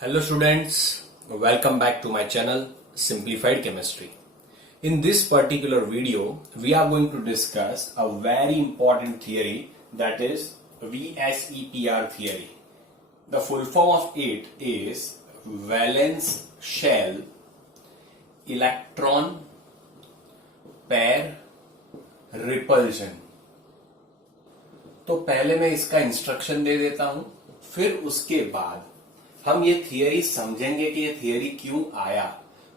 Hello students, welcome back to my channel Simplified Chemistry. In this particular video, we are going to discuss a very important theory, that is VSEPR theory. The full form of it is valence shell electron pair repulsion. तो पहले मैं इसका instruction दे देता हूं, फिर उसके बाद हम ये थियरी समझेंगे कि ये थियरी क्यों आया।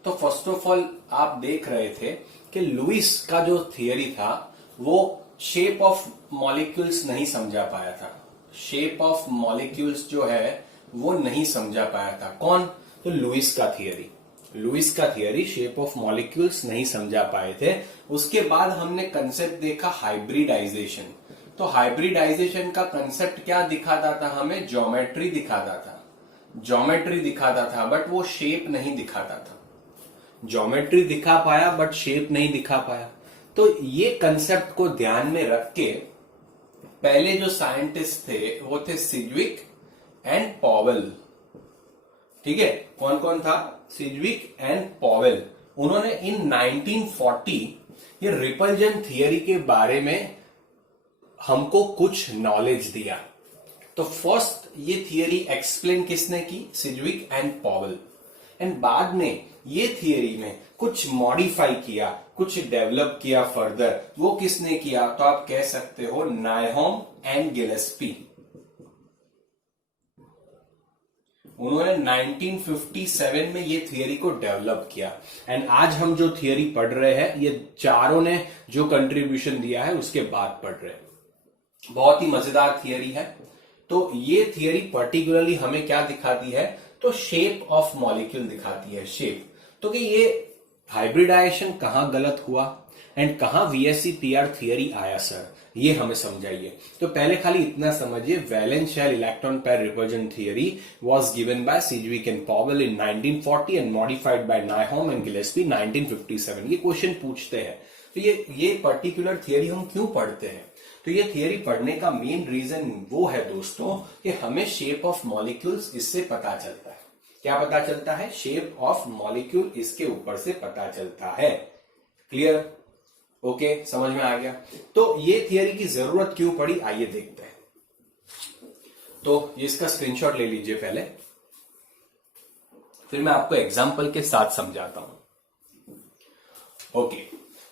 तो फर्स्ट ऑफ ऑल आप देख रहे थे कि लुइस का जो थियरी था वो शेप ऑफ मॉलिक्यूल्स नहीं समझा पाया था। शेप ऑफ मॉलिक्यूल्स जो है वो नहीं समझा पाया था। कौन? तो लुइस का थियरी शेप ऑफ मॉलिक्यूल्स नहीं समझा पाए थे। उसके बाद हमने कंसेप्ट देखा हाइब्रिडाइजेशन। तो हाइब्रिडाइजेशन का कंसेप्ट क्या दिखाता था? हमें ज्योमेट्री दिखाता था बट वो शेप नहीं दिखाता था। ज्योमेट्री दिखा पाया बट शेप नहीं दिखा पाया। तो ये कंसेप्ट को ध्यान में रख के पहले जो साइंटिस्ट थे वो थे सिज्विक एंड पॉवेल। ठीक है, कौन कौन था? सिज्विक एंड पॉवेल। उन्होंने इन 1940 ये रिपल्जन थियरी के बारे में हमको कुछ नॉलेज दिया। तो फर्स्ट ये थियरी एक्सप्लेन किसने की? सिज्विक एंड पॉवेल। एंड बाद में ये थियरी में कुछ मॉडिफाई किया, कुछ डेवलप किया फर्दर। वो किसने किया? तो आप कह सकते हो नायहॉम एंड गिलेस्पी। उन्होंने 1957 में ये थियरी को डेवलप किया। एंड आज हम जो थियरी पढ़ रहे हैं ये चारों ने जो कंट्रीब्यूशन दिया है उसके बाद पढ़ रहे हैं। बहुत ही मजेदार थियरी है। तो ये थियरी पर्टिकुलरली हमें क्या दिखाती है? तो शेप ऑफ मॉलिक्यूल दिखाती है, शेप। तो कि ये हाइब्रिडाइजेशन कहां गलत हुआ एंड कहां VSEPR थियरी आया सर, ये हमें समझाइए। तो पहले खाली इतना समझिए, valence shell electron pair repulsion theory was given by Sidgwick and Powell in 1940 and modified by नायहॉम एंड गिलेस्पी 1957। ये क्वेश्चन पूछते हैं। तो ये पर्टिकुलर थियरी हम क्यों पढ़ते हैं? तो ये थियरी पढ़ने का मेन रीजन वो है दोस्तों कि हमें शेप ऑफ मॉलिक्यूल्स इससे पता चलता है। क्या पता चलता है? शेप ऑफ मॉलिक्यूल इसके ऊपर से पता चलता है। क्लियर? ओके, समझ में आ गया। तो ये थियरी की जरूरत क्यों पड़ी, आइए देखते हैं। तो इसका स्क्रीनशॉट ले लीजिए पहले, फिर मैं आपको एग्जांपल के साथ समझाता हूं। ओके,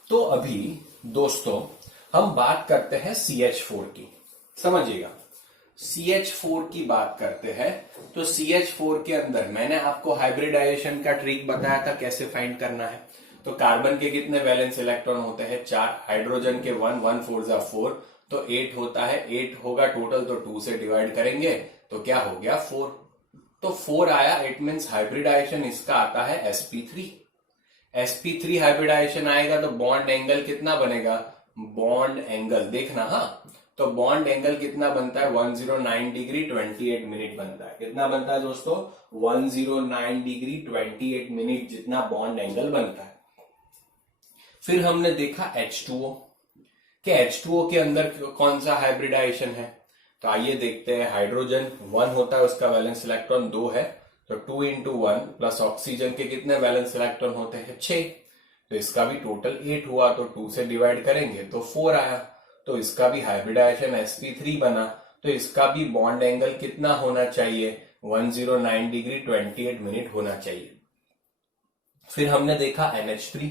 तो अभी दोस्तों हम बात करते हैं CH4 की। समझिएगा, CH4 की बात करते हैं। तो CH4 के अंदर मैंने आपको हाइब्रिडाइजेशन का ट्रिक बताया था कैसे फाइंड करना है। तो कार्बन के कितने वैलेंस इलेक्ट्रॉन होते हैं? 4। हाइड्रोजन के 1 1 4 जा 4, तो 8 होता है। 8 होगा टोटल, तो 2 से डिवाइड करेंगे तो क्या हो गया? 4। तो 4 आया, इट मीन्स हाइब्रिडाइजेशन इसका आता है sp3। sp3 हाइब्रिडाइजेशन आएगा तो बॉन्ड एंगल कितना बनेगा? बॉन्ड एंगल देखना, हाँ, तो बॉन्ड एंगल कितना बनता है? 109 डिग्री 28 मिनट बनता है। कितना बनता है दोस्तों? 109 डिग्री 28 मिनट जितना बॉन्ड एंगल बनता है। फिर हमने देखा H2O कि H2O के अंदर कौन सा हाइब्रिडाइजेशन है। तो आइए देखते हैं। हाइड्रोजन 1 होता है, उसका वैलेंस इलेक्ट्रॉन 2 है, तो 2 into 1 प्लस ऑक्सीजन के कितने वैलेंस इलेक्ट्रॉन होते हैं? 6। तो इसका भी टोटल 8 हुआ, तो 2 से डिवाइड करेंगे तो 4 आया। तो इसका भी हाइब्रिडाइजेशन sp3 बना। तो इसका भी बॉन्ड एंगल कितना होना चाहिए? 109 डिग्री 28 मिनट होना चाहिए। फिर हमने देखा NH3।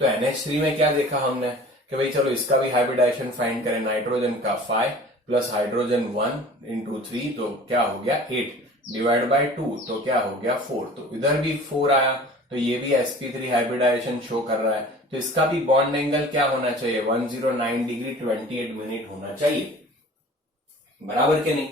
तो NH3 में क्या देखा हमने कि भाई चलो इसका भी हाइब्रिडाइजेशन फाइंड करें। नाइट्रोजन का 5 प्लस हाइड्रोजन 1 into 3, तो क्या हो गया? 8 डिवाइड बाय 2, तो क्या हो गया? 4। तो इधर भी 4 आया, तो ये भी sp3 हाइब्रिडाइजेशन शो कर रहा है। तो इसका भी बॉन्ड एंगल क्या होना चाहिए? 109 डिग्री 28 मिनट होना चाहिए। बराबर के नहीं?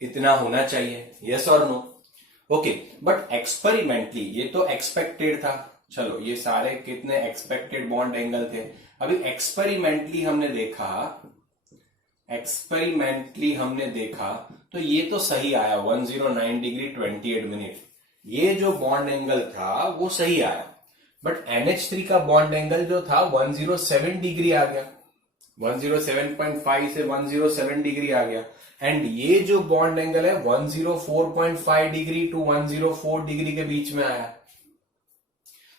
इतना होना चाहिए, यस और नो? ओके, बट एक्सपेरिमेंटली ये तो एक्सपेक्टेड था। चलो, ये सारे कितने एक्सपेक्टेड बॉन्ड एंगल थे। अभी एक्सपेरिमेंटली हमने देखा तो ये तो सही आया, 109 डिग्री 28 मिनट। ये जो बॉन्ड एंगल था वो सही आया, बट NH3 का बॉन्ड एंगल जो था 107 डिग्री आ गया। 107.5 से 107 डिग्री आ गया। एंड ये जो बॉन्ड एंगल है 104.5 डिग्री टू 104 डिग्री के बीच में आया,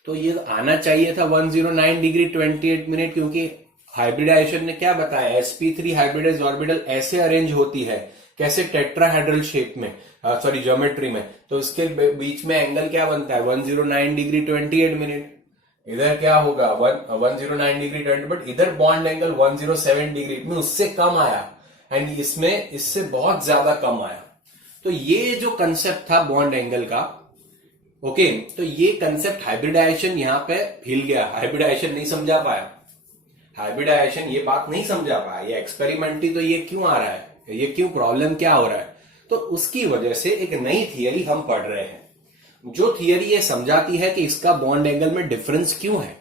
तो ये आना चाहिए था 109 डिग्री 28 मिनट, क्योंकि हाइब्रिडाइजेशन ने क्या बताया, sp3 हाइब्रिडाइज ऑर्बिटल ऐसे अरेंज होती है, कैसे, टेट्राहेड्रल शेप में, सॉरी ज्योमेट्री में, तो इसके बीच में एंगल क्या बनता है 109 डिग्री 28 मिनट। इधर क्या होगा 109 डिग्री 20, बट इधर बॉन्ड एंगल 107 डिग्री में उससे कम आया, एंड इसमें इससे बहुत ज्यादा कम आया। तो ये जो कंसेप्ट था बॉन्ड एंगल का, ओके, तो ये कंसेप्ट हाइब्रिडाइजेशन यहां पे हिल गया, हाइब्रिडाइजेशन नहीं समझा पाया, हाइब्रिडाइजेशन ये बात नहीं समझा पाया, ये एक्सपेरिमेंटली तो ये क्यों आ रहा है, ये क्यों, प्रॉब्लम क्या हो रहा है। तो उसकी वजह से एक नई थियरी हम पढ़ रहे हैं, जो थियरी ये समझाती है कि इसका बॉन्ड एंगल में डिफरेंस क्यों है।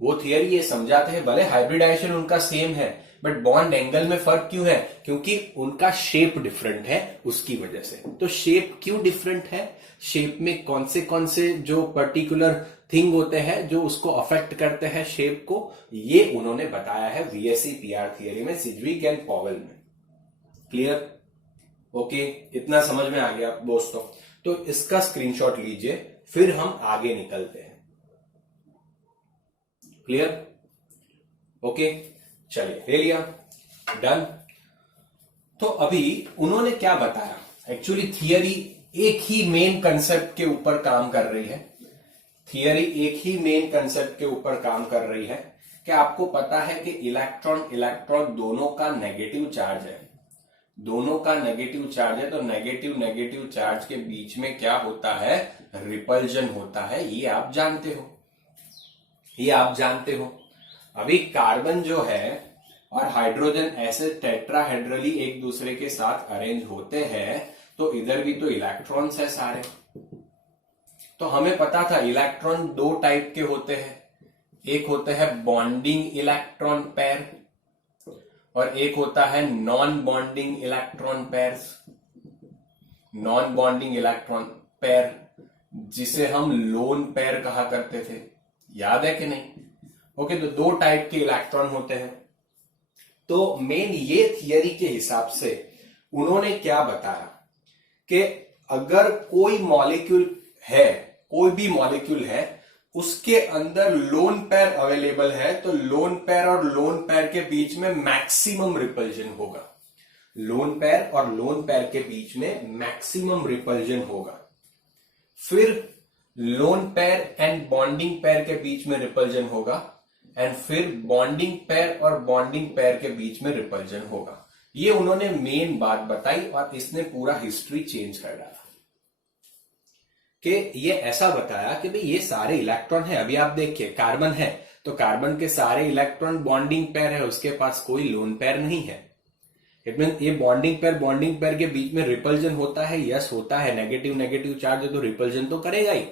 वो थियरी ये समझाते हैं भले हाइब्रिडाइजेशन उनका सेम है, बट बॉन्ड एंगल में फर्क क्यों है, क्योंकि उनका शेप डिफरेंट है, उसकी वजह से। तो शेप क्यों डिफरेंट है, शेप में कौन से जो पर्टिकुलर थिंग होते हैं जो उसको अफेक्ट करते हैं शेप को, ये उन्होंने बताया है VSEPR थियरी में, सिज्विक एंड पॉवेल में। क्लियर? ओके, इतना समझ में आ गया दोस्तों। तो इसका स्क्रीनशॉट लीजिए, फिर हम आगे निकलते हैं। क्लियर? ओके, चलिए, ले लिया, डन। तो अभी उन्होंने क्या बताया, एक्चुअली थियरी एक ही मेन कंसेप्ट के ऊपर काम कर रही है, थियरी एक ही मेन कंसेप्ट के ऊपर काम कर रही है कि आपको पता है कि इलेक्ट्रॉन दोनों का नेगेटिव चार्ज है, दोनों का नेगेटिव चार्ज है, तो नेगेटिव चार्ज के बीच में क्या होता है, रिपल्जन होता है, ये आप जानते हो, ये आप जानते हो। अभी कार्बन जो है और हाइड्रोजन ऐसे टेट्राहेड्रली एक दूसरे के साथ अरेंज होते हैं, तो इधर भी तो इलेक्ट्रॉन्स है सारे। तो हमें पता था इलेक्ट्रॉन दो टाइप के होते हैं, एक होते हैं बॉन्डिंग इलेक्ट्रॉन पेयर और एक होता है non bonding electron pairs. Non bonding electron pair जिसे हम लोन पेयर कहा करते थे, याद है कि नहीं? ओके, तो दो टाइप के इलेक्ट्रॉन होते हैं। तो मेन ये थियरी के हिसाब से उन्होंने क्या बताया कि अगर कोई मॉलिक्यूल है, कोई भी मॉलिक्यूल है, उसके अंदर लोन पेयर अवेलेबल है, तो लोन पेयर और लोन पेयर के बीच में मैक्सिमम रिपल्जन होगा। लोन पेयर और लोन पेयर के बीच में मैक्सिमम रिपल्जन होगा। फिर lone pair and bonding pair के बीच में रिपल्जन होगा, एंड फिर बॉन्डिंग पेयर और बॉन्डिंग पेयर के बीच में रिपल्जन होगा। ये उन्होंने मेन बात बताई और इसने पूरा हिस्ट्री चेंज कर डाला कि ये ऐसा बताया कि भाई ये सारे इलेक्ट्रॉन है। अभी आप देखिए कार्बन है, तो कार्बन के सारे इलेक्ट्रॉन बॉन्डिंग पेयर है, उसके पास कोई लोन पेयर नहीं है। इट मीन ये बॉन्डिंग पेयर के बीच में रिपल्जन होता है, यस होता है, नेगेटिव चार्ज है तो रिपल्जन तो करेगा ही।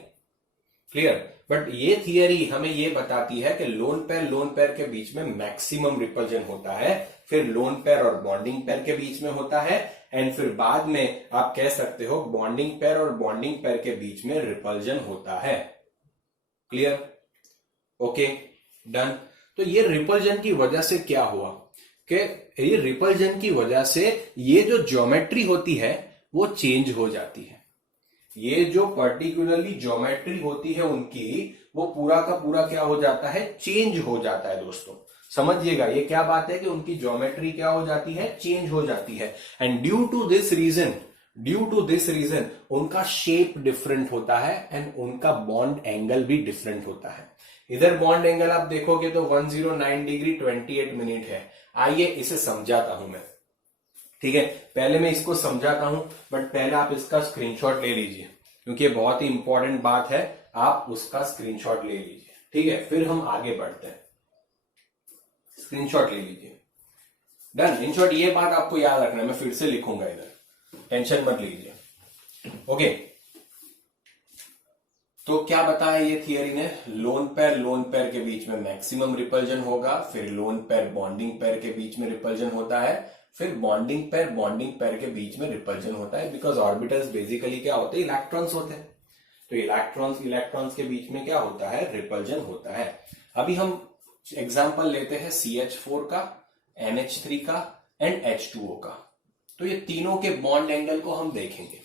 क्लियर? बट ये थियरी हमें ये बताती है कि लोन पेयर के बीच में मैक्सिमम रिपल्जन होता है, फिर लोन पेयर और बॉन्डिंग पेयर के बीच में होता है, एंड फिर बाद में आप कह सकते हो बॉन्डिंग पेयर और बॉन्डिंग पेयर के बीच में रिपल्जन होता है। क्लियर? Okay, done. तो ये रिपल्जन की वजह से क्या हुआ कि ये रिपल्जन की वजह से ये जो ज्योमेट्री होती है वो चेंज हो जाती है। ये जो पर्टिकुलरली ज्योमेट्री होती है उनकी, वो पूरा का पूरा क्या हो जाता है, चेंज हो जाता है। दोस्तों समझिएगा ये क्या बात है कि उनकी ज्योमेट्री क्या हो जाती है, चेंज हो जाती है। And due to this reason उनका शेप डिफरेंट होता है एंड उनका बॉन्ड एंगल भी डिफरेंट होता है। इधर बॉन्ड एंगल आप देखोगे तो 109 डिग्री 28 मिनट है। आइए इसे समझाता हूं मैं, ठीक है? पहले मैं इसको समझाता हूं, बट पहले आप इसका स्क्रीनशॉट ले लीजिए क्योंकि ये बहुत ही इंपॉर्टेंट बात है। आप उसका स्क्रीनशॉट ले लीजिए, ठीक है? फिर हम आगे बढ़ते हैं। स्क्रीनशॉट ले लीजिए, डन। इन शॉर्ट ये बात आपको याद रखना है, मैं फिर से लिखूंगा इधर, टेंशन मत लीजिए। ओके, तो क्या बताया ये थियरी ने, लोन पेयर के बीच में मैक्सिमम रिपल्जन होगा, फिर लोन पेयर बॉन्डिंग पेयर के बीच में रिपल्जन होता है, फिर बॉन्डिंग पेयर के बीच में रिपल्जन होता है, बिकॉज ऑर्बिटल्स बेसिकली क्या होते हैं, इलेक्ट्रॉन्स होते हैं। तो इलेक्ट्रॉन्स के बीच में क्या होता है, रिपल्जन होता है। अभी हम एग्जाम्पल लेते हैं CH4 का, NH3 का एंड H2O का। तो ये तीनों के बॉन्ड एंगल को हम देखेंगे,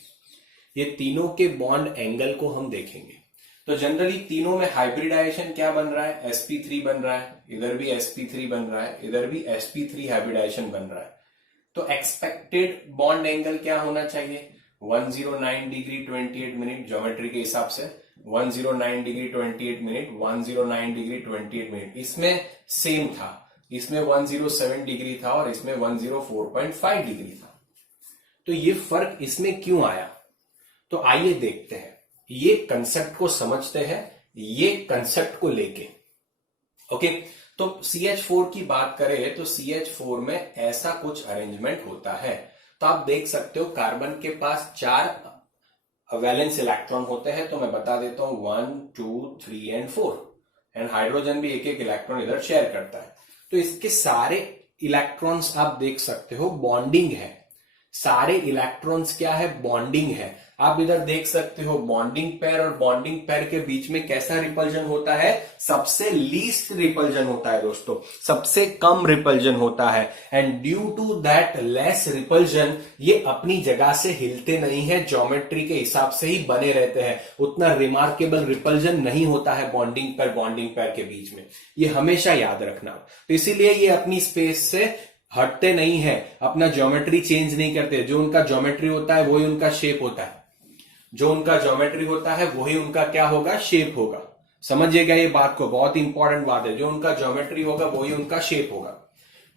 ये तीनों के बॉन्ड एंगल को हम देखेंगे। तो जनरली तीनों में हाइब्रिडाइजेशन क्या बन रहा है, sp3 बन रहा है, इधर भी sp3 बन रहा है, इधर भी sp3 हाइब्रिडाइजेशन बन रहा है। तो एक्सपेक्टेड बॉन्ड एंगल क्या होना चाहिए, 109 डिग्री 28 मिनट, ज्योमेट्री के हिसाब से 109 डिग्री 28 मिनट, 109 डिग्री 28 मिनट। इसमें सेम था, इसमें 107 डिग्री था और इसमें 104.5 डिग्री था। तो ये फर्क इसमें क्यों आया, तो आइए देखते हैं, ये कंसेप्ट को समझते हैं, ये कंसेप्ट को लेके। ओके, तो CH4 की बात करें तो CH4 में ऐसा कुछ अरेंजमेंट होता है। तो आप देख सकते हो कार्बन के पास 4 वैलेंस इलेक्ट्रॉन होते हैं, तो मैं बता देता हूं 1 2 3 एंड 4, एंड हाइड्रोजन भी एक एक इलेक्ट्रॉन इधर शेयर करता है। तो इसके सारे इलेक्ट्रॉन्स आप देख सकते हो बॉन्डिंग है, सारे इलेक्ट्रॉन्स क्या है, बॉन्डिंग है। आप इधर देख सकते हो बॉन्डिंग पेयर और बॉन्डिंग पेयर के बीच में कैसा रिपल्जन होता है, सबसे लीस्ट रिपल्जन होता है दोस्तों, सबसे कम रिपल्जन होता है। And due to that less repulsion ये अपनी जगह से हिलते नहीं है, ज्योमेट्री के हिसाब से ही बने रहते हैं, उतना रिमार्केबल रिपल्जन नहीं होता है बॉन्डिंग पेयर के बीच में, ये हमेशा याद रखना। तो इसीलिए ये अपनी स्पेस से हटते नहीं है, अपना ज्योमेट्री चेंज नहीं करते, जो उनका ज्योमेट्री होता है वही उनका शेप होता है, जो उनका ज्योमेट्री होता है वही उनका क्या होगा, शेप होगा। समझिएगा ये बात को, बहुत इंपॉर्टेंट बात है, जो उनका ज्योमेट्री होगा वही उनका शेप होगा।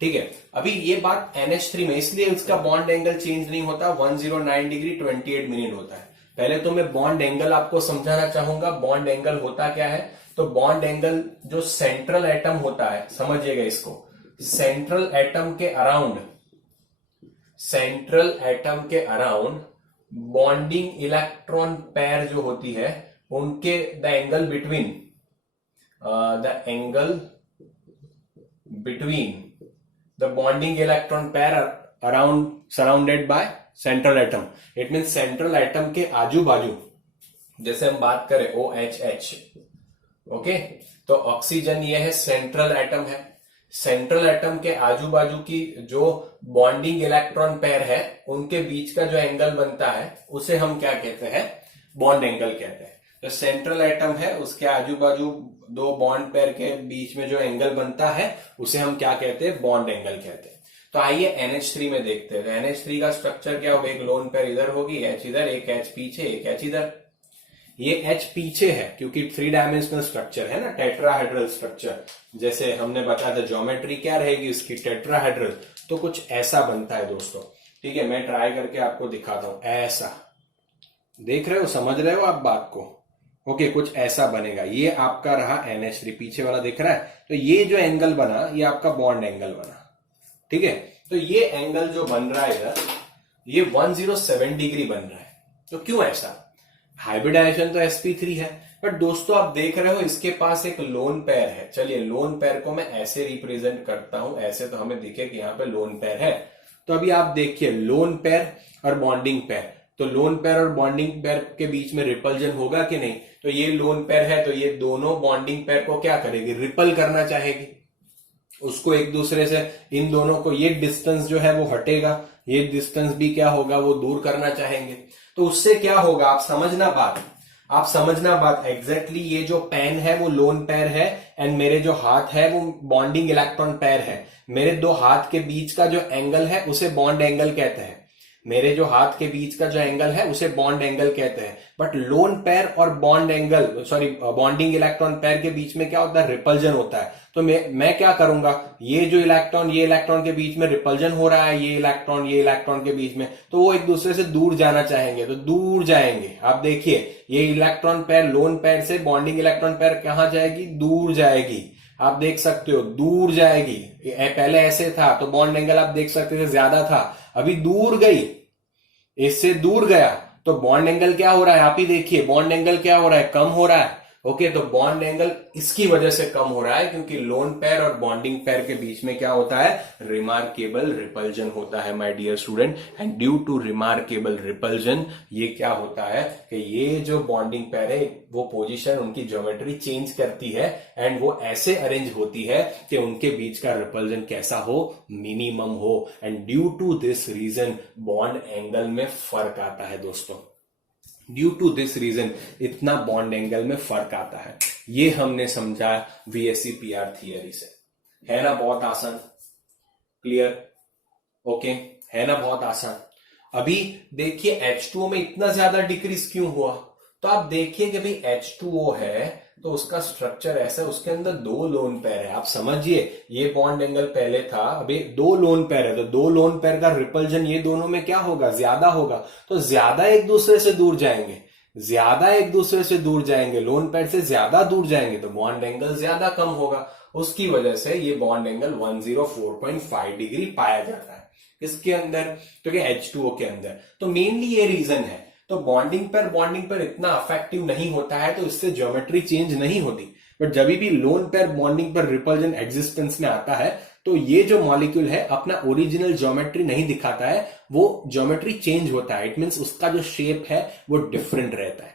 ठीक है, अभी ये बात NH3 में, इसलिए उसका बॉन्ड एंगल चेंज नहीं होता, 109 डिग्री 28 मिनट होता है। पहले तो मैं बॉन्ड एंगल आपको समझाना चाहूंगा, बॉन्ड एंगल होता क्या है। तो बॉन्ड एंगल जो सेंट्रल एटम होता है, समझिएगा इसको, सेंट्रल एटम के अराउंड बॉन्डिंग इलेक्ट्रॉन पेयर जो होती है उनके the angle between the bonding electron pair around surrounded by central atom, it mean central atom के आजू बाजू, जैसे हम बात करें OHH, ओके, तो ऑक्सीजन ये है, सेंट्रल एटम है, सेंट्रल एटम के आजू बाजू की जो बॉन्डिंग इलेक्ट्रॉन पेयर है उनके बीच का जो एंगल बनता है उसे हम क्या कहते हैं, बॉन्ड एंगल कहते हैं। तो सेंट्रल एटम है, उसके आजू बाजू दो बॉन्ड पेयर के बीच में जो एंगल बनता है उसे हम क्या कहते हैं, बॉन्ड एंगल कहते हैं। तो आइए NH3 में देखते हैं। तो NH3 का स्ट्रक्चर क्या होगा, एक लोन पेयर इधर होगी, H इधर, एक H पीछे, एक H इधर। ये H पीछे है क्योंकि 3 डायमेंशनल स्ट्रक्चर है ना, टेट्राहेड्रल स्ट्रक्चर, जैसे हमने बताया था ज्योमेट्री क्या रहेगी उसकी, टेट्राहेड्रल। तो कुछ ऐसा बनता है दोस्तों, ठीक है, मैं ट्राई करके आपको दिखाता हूं। ऐसा देख रहे हो, समझ रहे हो आप बात को, ओके, कुछ ऐसा बनेगा। ये आपका रहा NH3, पीछे वाला दिख रहा है। तो ये जो एंगल बना ये आपका बॉन्ड एंगल बना, ठीक है। तो ये एंगल जो बन रहा है इधर, ये 107 डिग्री बन रहा है। तो क्यों ऐसा, हाइब्रिडाइजेशन तो sp3 है, बट दोस्तों आप देख रहे हो इसके पास एक लोन पेयर है। चलिए लोन पेयर को मैं ऐसे रिप्रेजेंट करता हूं, ऐसे तो हमें दिखे कि यहां पे लोन पेयर है। तो अभी आप देखिए लोन पेयर और बॉन्डिंग पेयर, तो लोन पेयर और बॉन्डिंग पेयर के बीच में रिपल्जन होगा कि नहीं। तो ये लोन पेयर है तो ये दोनों बॉन्डिंग पेयर को क्या करेगी, रिपल करना चाहेगी, उसको एक दूसरे से, इन दोनों को ये डिस्टेंस जो है वो हटेगा, ये डिस्टेंस भी क्या होगा, वो दूर करना चाहेंगे। तो उससे क्या होगा, आप समझना बात, एग्जैक्टली ये जो पेन है वो लोन पेयर है एंड मेरे जो हाथ है वो बॉन्डिंग इलेक्ट्रॉन पेयर है। मेरे दो हाथ के बीच का जो एंगल है उसे बॉन्ड एंगल कहते हैं, मेरे जो हाथ के बीच का जो एंगल है उसे बॉन्ड एंगल कहते हैं। बट लोन पेयर और बॉन्डिंग इलेक्ट्रॉन पेयर के बीच में क्या होता है, रिपल्जन होता है। तो मैं क्या करूंगा, ये जो इलेक्ट्रॉन ये इलेक्ट्रॉन के बीच में रिपल्जन हो रहा है, ये इलेक्ट्रॉन के बीच में, तो वो एक दूसरे से दूर जाना चाहेंगे, तो दूर जाएंगे। आप देखिए ये इलेक्ट्रॉन पेयर लोन पेयर से बॉन्डिंग इलेक्ट्रॉन पेयर कहां जाएगी, दूर जाएगी। आप देख सकते हो दूर जाएगी, पहले ऐसे था तो बॉन्ड एंगल आप देख सकते थे ज्यादा था, अभी दूर गई, इससे दूर गया, तो बॉन्ड एंगल क्या हो रहा है, आप ही देखिए बॉन्ड एंगल क्या हो रहा है, कम हो रहा है। ओके, तो बॉन्ड एंगल इसकी वजह से कम हो रहा है क्योंकि लोन पेयर और बॉन्डिंग पेयर के बीच में क्या होता है, रिमार्केबल रिपल्जन होता है my dear student. And due to remarkable repulsion ये क्या होता है कि ये जो बॉन्डिंग पेयर है वो पोजीशन उनकी ज्योमेट्री चेंज करती है एंड वो ऐसे अरेंज होती है कि उनके बीच का रिपल्जन कैसा हो, मिनिमम हो। And due to this reason bond angle में फर्क आता है दोस्तों, ड्यू टू दिस रीजन इतना बॉन्ड एंगल में फर्क आता है। ये हमने समझा VSEPR थियरी से, है ना बहुत आसान, क्लियर, ओके, है ना बहुत आसान। अभी देखिए H2O में इतना ज्यादा डिक्रीज क्यों हुआ, तो आप देखिए कि भाई H2O है तो उसका स्ट्रक्चर ऐसा है, उसके अंदर 2 लोन पेयर है। आप समझिए ये बॉन्ड एंगल पहले था, अभी 2 लोन पेयर है, तो 2 लोन पेयर का रिपल्जन ये दोनों में क्या होगा, ज्यादा होगा, तो ज्यादा एक दूसरे से दूर जाएंगे, ज्यादा एक दूसरे से दूर जाएंगे, लोन पेयर से ज्यादा दूर जाएंगे तो बॉन्ड एंगल ज्यादा कम होगा। उसकी वजह से ये बॉन्ड एंगल 104.5 डिग्री पाया जाता है इसके अंदर, तो क्या H2O के अंदर। तो मेनली ये रीजन है। तो बॉन्डिंग पर इतना अफेक्टिव नहीं होता है, तो इससे ज्योमेट्री चेंज नहीं होती। बट जब भी लोन पेयर बॉन्डिंग पर रिपल्जन एग्जिस्टेंस में आता है तो ये जो मॉलिक्यूल है अपना ओरिजिनल ज्योमेट्री नहीं दिखाता है, वो ज्योमेट्री चेंज होता है। इट मीन्स उसका जो शेप है वो डिफरेंट रहता है,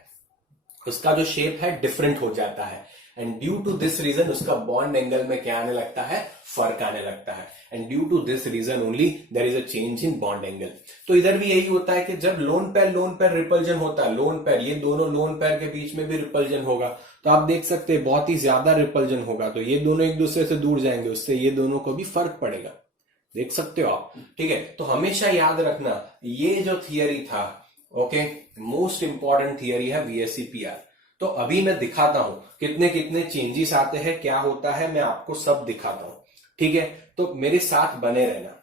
उसका जो शेप है डिफरेंट हो जाता है। And due to this reason उसका बॉन्ड एंगल में क्या आने लगता है, फर्क आने लगता है। And due to this reason only there is a change in bond angle. तो इधर भी यही होता है कि जब लोन पेयर रिपल्जन होता है, लोन पेयर, ये दोनों लोन पेयर के बीच में भी रिपल्जन होगा, तो आप देख सकते हैं बहुत ही ज्यादा रिपल्जन होगा, तो ये दोनों एक दूसरे से दूर जाएंगे, उससे ये दोनों को भी फर्क पड़ेगा, देख सकते हो आप, ठीक है। तो हमेशा याद रखना ये जो थियरी था, ओके, मोस्ट इंपॉर्टेंट थियरी है VSEPR। तो अभी मैं दिखाता हूं कितने कितने चेंजेस आते हैं, क्या होता है, मैं आपको सब दिखाता हूं, ठीक है। तो मेरे साथ बने रहना,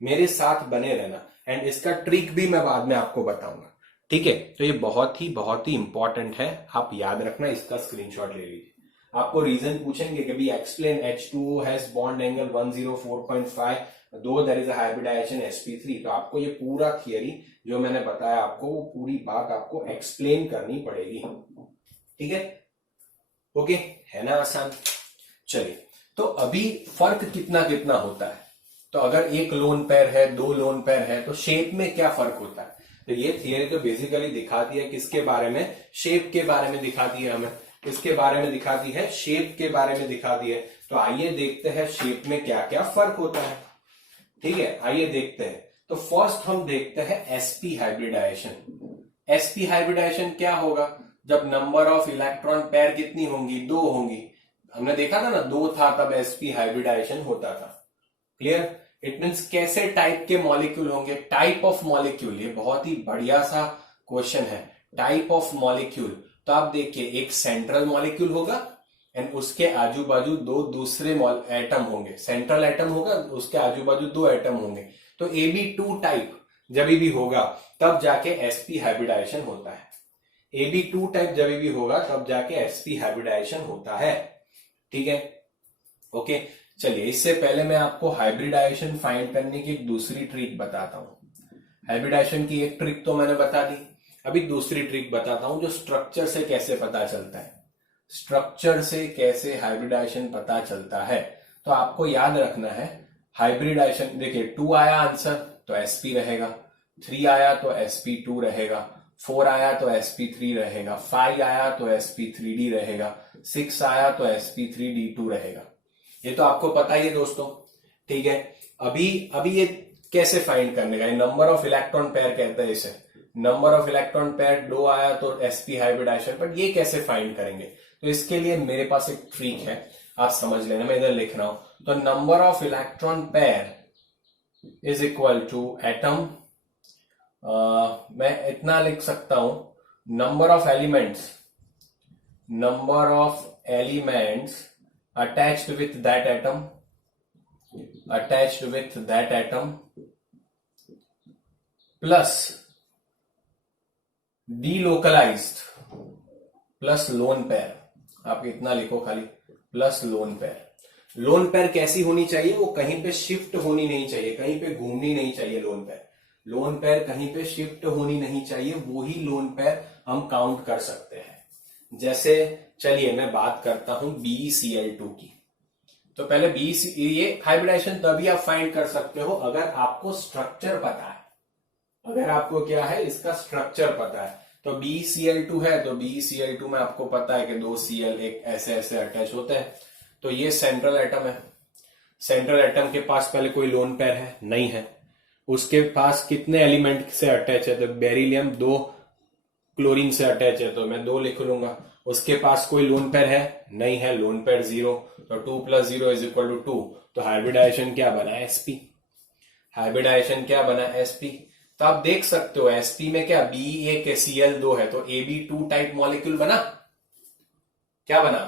मेरे साथ बने रहना, एंड इसका ट्रिक भी मैं बाद में आपको बताऊंगा, ठीक है। तो ये बहुत ही इंपॉर्टेंट है, आप याद रखना, इसका स्क्रीनशॉट ले लीजिए। आपको रीजन पूछेंगे कि भाई explain H2O has bond angle 104.5 दो there is a hybridisation sp3। तो आपको ये पूरा थियरी जो मैंने बताया आपको, वो पूरी बात आपको एक्सप्लेन करनी पड़ेगी, ठीक है, ओके, है ना आसान। चलिए, तो अभी फर्क कितना कितना होता है, तो अगर एक लोन पेयर है, 2 लोन पेयर है, तो शेप में क्या फर्क होता है। तो ये थियरी तो बेसिकली दिखाती है किसके बारे में, शेप के बारे में दिखाती है, हमें किसके बारे में दिखाती है, शेप के बारे में दिखाती है। तो आइए देखते हैं शेप में क्या क्या फर्क होता है, ठीक है, आइए देखते हैं। तो फर्स्ट हम देखते हैं sp हाइब्रिडाइजेशन। sp हाइब्रिडाइजेशन क्या होगा, जब नंबर ऑफ इलेक्ट्रॉन पेयर कितनी होंगी, 2 होंगी। हमने देखा था ना 2 था तब sp हाइब्रिडाइजेशन होता था, क्लियर। इट मीन्स कैसे टाइप के मॉलिक्यूल होंगे, टाइप ऑफ मॉलिक्यूल, ये बहुत ही बढ़िया सा क्वेश्चन है, टाइप ऑफ मॉलिक्यूल। तो आप देखिए एक सेंट्रल मॉलिक्यूल होगा एंड उसके आजू बाजू 2 दूसरे एटम होंगे, सेंट्रल एटम होगा, उसके आजू बाजू 2 एटम होंगे। तो AB2 टाइप जब भी होगा तब जाके sp हाइब्रिडाइजेशन होता है, AB2 टाइप जब भी होगा तब जाके sp हाइब्रिडाइजेशन होता है, ठीक है, ओके। चलिए, इससे पहले मैं आपको हाइब्रिडाइजेशन फाइंड करने की एक दूसरी ट्रिक बताता हूं। हाइब्रिडाइजेशन की एक ट्रिक तो मैंने बता दी, अभी दूसरी ट्रिक बताता हूं जो स्ट्रक्चर से कैसे पता चलता है, स्ट्रक्चर से कैसे हाइब्रिडाइजेशन पता चलता है। तो आपको याद रखना है हाइब्रिडाइजेशन, देखिए 2 आया आंसर तो sp रहेगा, 3 आया तो sp2 रहेगा, 4 आया तो sp3 रहेगा, 5 आया तो sp3d रहेगा, 6 आया तो sp3d2 रहेगा। ये तो आपको पता ही है दोस्तों, ठीक है। अभी ये कैसे फाइंड करने का, नंबर ऑफ इलेक्ट्रॉन पेयर कहते हैं इसे, नंबर ऑफ इलेक्ट्रॉन पेयर 2 आया तो sp हाइब्रिडाइजेशन, बट ये कैसे फाइंड करेंगे, तो इसके लिए मेरे पास एक ट्रिक है, आप समझ लेना, मैं इधर लिख रहा हूं। तो number of electron pair is equal to atom, मैं इतना लिख सकता हूं, number of elements, number of elements attached with that atom, attached with that atom plus delocalized plus lone pair, आप इतना लिखो खाली, plus lone pair. Lone pair कैसी होनी चाहिए, वो कहीं पे शिफ्ट होनी नहीं चाहिए, कहीं पे घूमनी नहीं चाहिए लोन पेयर, लोन पेयर कहीं पे शिफ्ट होनी नहीं चाहिए, वो ही लोन पेयर हम काउंट कर सकते हैं। जैसे चलिए मैं बात करता हूं BeCl2 की। तो पहले ये हाइब्रिडाइजेशन तभी आप फाइंड कर सकते हो अगर आपको स्ट्रक्चर पता है। अगर आपको क्या है, इसका स्ट्रक्चर पता है। तो BeCl2 है, तो BeCl2 में आपको पता है कि 2 Cl एक ऐसे ऐसे अटैच होते हैं। तो ये सेंट्रल एटम है। सेंट्रल एटम के पास पहले कोई लोन पेयर है? नहीं है। उसके पास कितने एलिमेंट से अटैच है? तो बेरिलियम 2 क्लोरीन से अटैच है, तो मैं 2 लिख लूंगा। उसके पास कोई लोन पेयर है? नहीं है, लोन पेयर 0। तो 2 + 0 = 2। तो हाइब्रिडाइजेशन क्या बना? sp। हाइब्रिडाइजेशन क्या बना? sp। तो आप देख सकते हो sp में क्या BeCl2 है, तो Ab2 टाइप मॉलिक्यूल बना। क्या बना?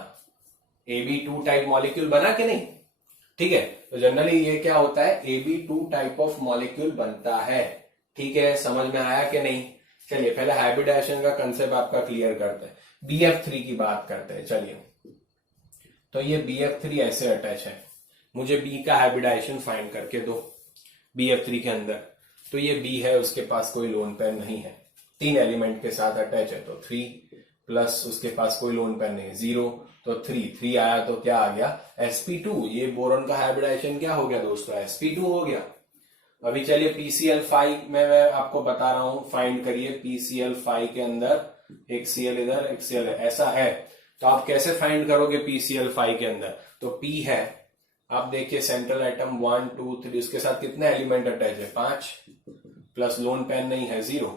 Ab2 टाइप मॉलिक्यूल बना कि नहीं? ठीक है, तो जनरली ये क्या होता है, Ab2 टाइप ऑफ मॉलिक्यूल बनता है। ठीक है, समझ में आया कि नहीं? चलिए पहले हाइब्रिडाइजेशन का कंसेप्ट आपका क्लियर करते हैं। BF3 की बात करते हैं। चलिए, तो ये BF3 ऐसे अटैच है। मुझे B का हाइब्रिडाइजेशन फाइंड करके दो BF3 के अंदर। तो ये B है, उसके पास कोई लोन पेयर नहीं है, 3 एलिमेंट के साथ अटैच है। तो 3 प्लस उसके पास कोई लोन पेयर नहीं है, 0। तो 3 आया तो क्या आ गया? sp2। ये बोरॉन का हाइब्रिडाइजेशन क्या हो गया दोस्तों? sp2 हो गया। अभी चलिए PCl5 में मैं आपको बता रहा हूं, फाइंड करिए। PCl5 के अंदर एक Cl इधर, एक Cl ऐसा है। तो आप कैसे फाइंड करोगे PCl5 के अंदर? तो P है, आप देखिए सेंट्रल एटम 1 2 3, उसके साथ कितने एलिमेंट अटैच है? 5, प्लस लोन पेयर नहीं है 0,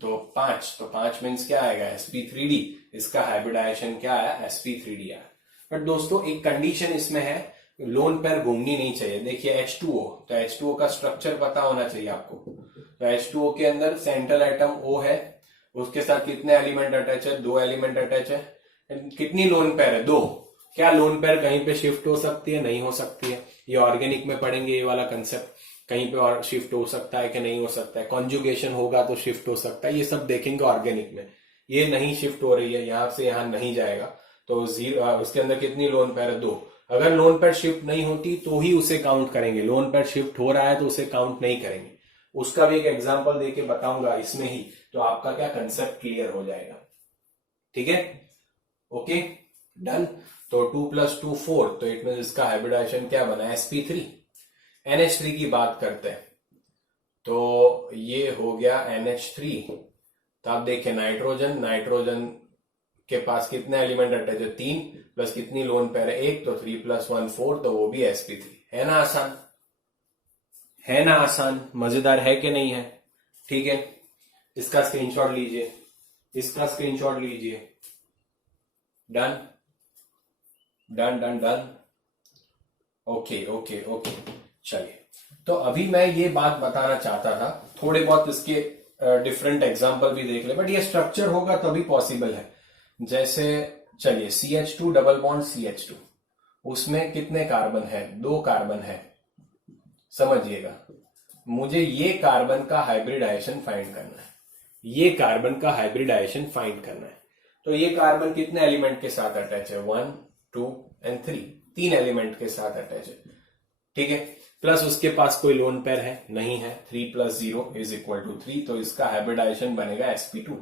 तो 5। तो 5 मीन्स क्या आएगा? sp3d। इसका हाइब्रिडाइजेशन क्या आया? sp3d आया। बट दोस्तों एक कंडीशन इसमें है, लोन पेयर घूमनी नहीं चाहिए। देखिए H2O, तो H2O का स्ट्रक्चर पता होना चाहिए आपको। तो H2O के अंदर सेंट्रल एटम O है, उसके साथ कितने एलिमेंट अटैच है? 2 एलिमेंट अटैच है। कितनी लोन पेयर है? 2। क्या लोन पेयर कहीं पे शिफ्ट हो सकती है? नहीं हो सकती है। ये ऑर्गेनिक में पढ़ेंगे ये वाला कंसेप्ट, कहीं पे और शिफ्ट हो सकता है कि नहीं हो सकता है। कॉन्जुगेशन होगा तो शिफ्ट हो सकता है, ये सब देखेंगे ऑर्गेनिक में। ये नहीं शिफ्ट हो रही है, यहां से यहां नहीं जाएगा। तो 0, उसके अंदर कितनी लोन पेयर है? 2। अगर लोन पेयर शिफ्ट नहीं होती तो ही उसे काउंट करेंगे, लोन पेयर शिफ्ट हो रहा है तो उसे काउंट नहीं करेंगे। उसका भी एक एग्जांपल देके बताऊंगा इसमें ही, तो आपका क्या कंसेप्ट क्लियर हो जाएगा। ठीक है, ओके डन। तो 2 + 2 4, तो इट मींस इसका हाइब्रिडाइजेशन क्या बना? sp3। NH3 की बात करते हैं, तो ये हो गया NH3। तो आप देखिए नाइट्रोजन के पास कितने एलिमेंट अटैच है? 3, प्लस कितनी लोन पेयर है? 1। तो 3 + 1 4, तो वो भी sp3। है ना आसान? है ना आसान? मजेदार है कि नहीं है? ठीक है, इसका स्क्रीनशॉट लीजिए, इसका स्क्रीनशॉट लीजिए। Done done done done. Okay okay okay. चलिए, तो अभी मैं ये बात बताना चाहता था, थोड़े बहुत इसके डिफरेंट एग्जाम्पल भी देख ले, बट ये स्ट्रक्चर होगा तभी पॉसिबल है। जैसे चलिए CH2 डबल बॉन्ड CH2, उसमें कितने कार्बन है? 2 कार्बन है। समझिएगा, मुझे ये कार्बन का हाइब्रिडाइजेशन फाइंड करना है, ये कार्बन का हाइब्रिडाइजेशन फाइंड करना है। तो ये कार्बन कितने एलिमेंट के साथ अटैच है? 1 2 एंड 3, 3 एलिमेंट के साथ अटैच है। ठीक है, प्लस उसके पास कोई लोन पेयर है? नहीं है। 3 + 0 = 3, तो इसका हाइब्रिडाइजेशन बनेगा sp2।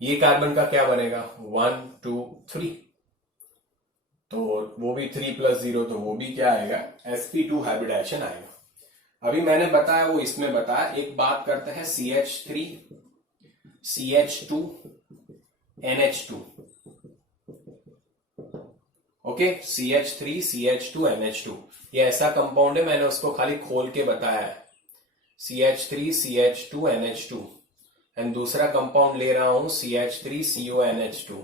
ये कार्बन का क्या बनेगा? 1 2 3, तो वो भी 3 + 0, तो वो भी क्या आएगा? sp2 हाइब्रिडाइजेशन आएगा। अभी मैंने बताया वो इसमें बताया। एक बात करते हैं CH3 CH2 NH2। Okay, CH3 CH2 NH2, ये ऐसा कंपाउंड है, मैंने उसको खाली खोल के बताया है। CH3 CH2 NH2, एंड दूसरा कंपाउंड ले रहा हूं CH3 CONH2।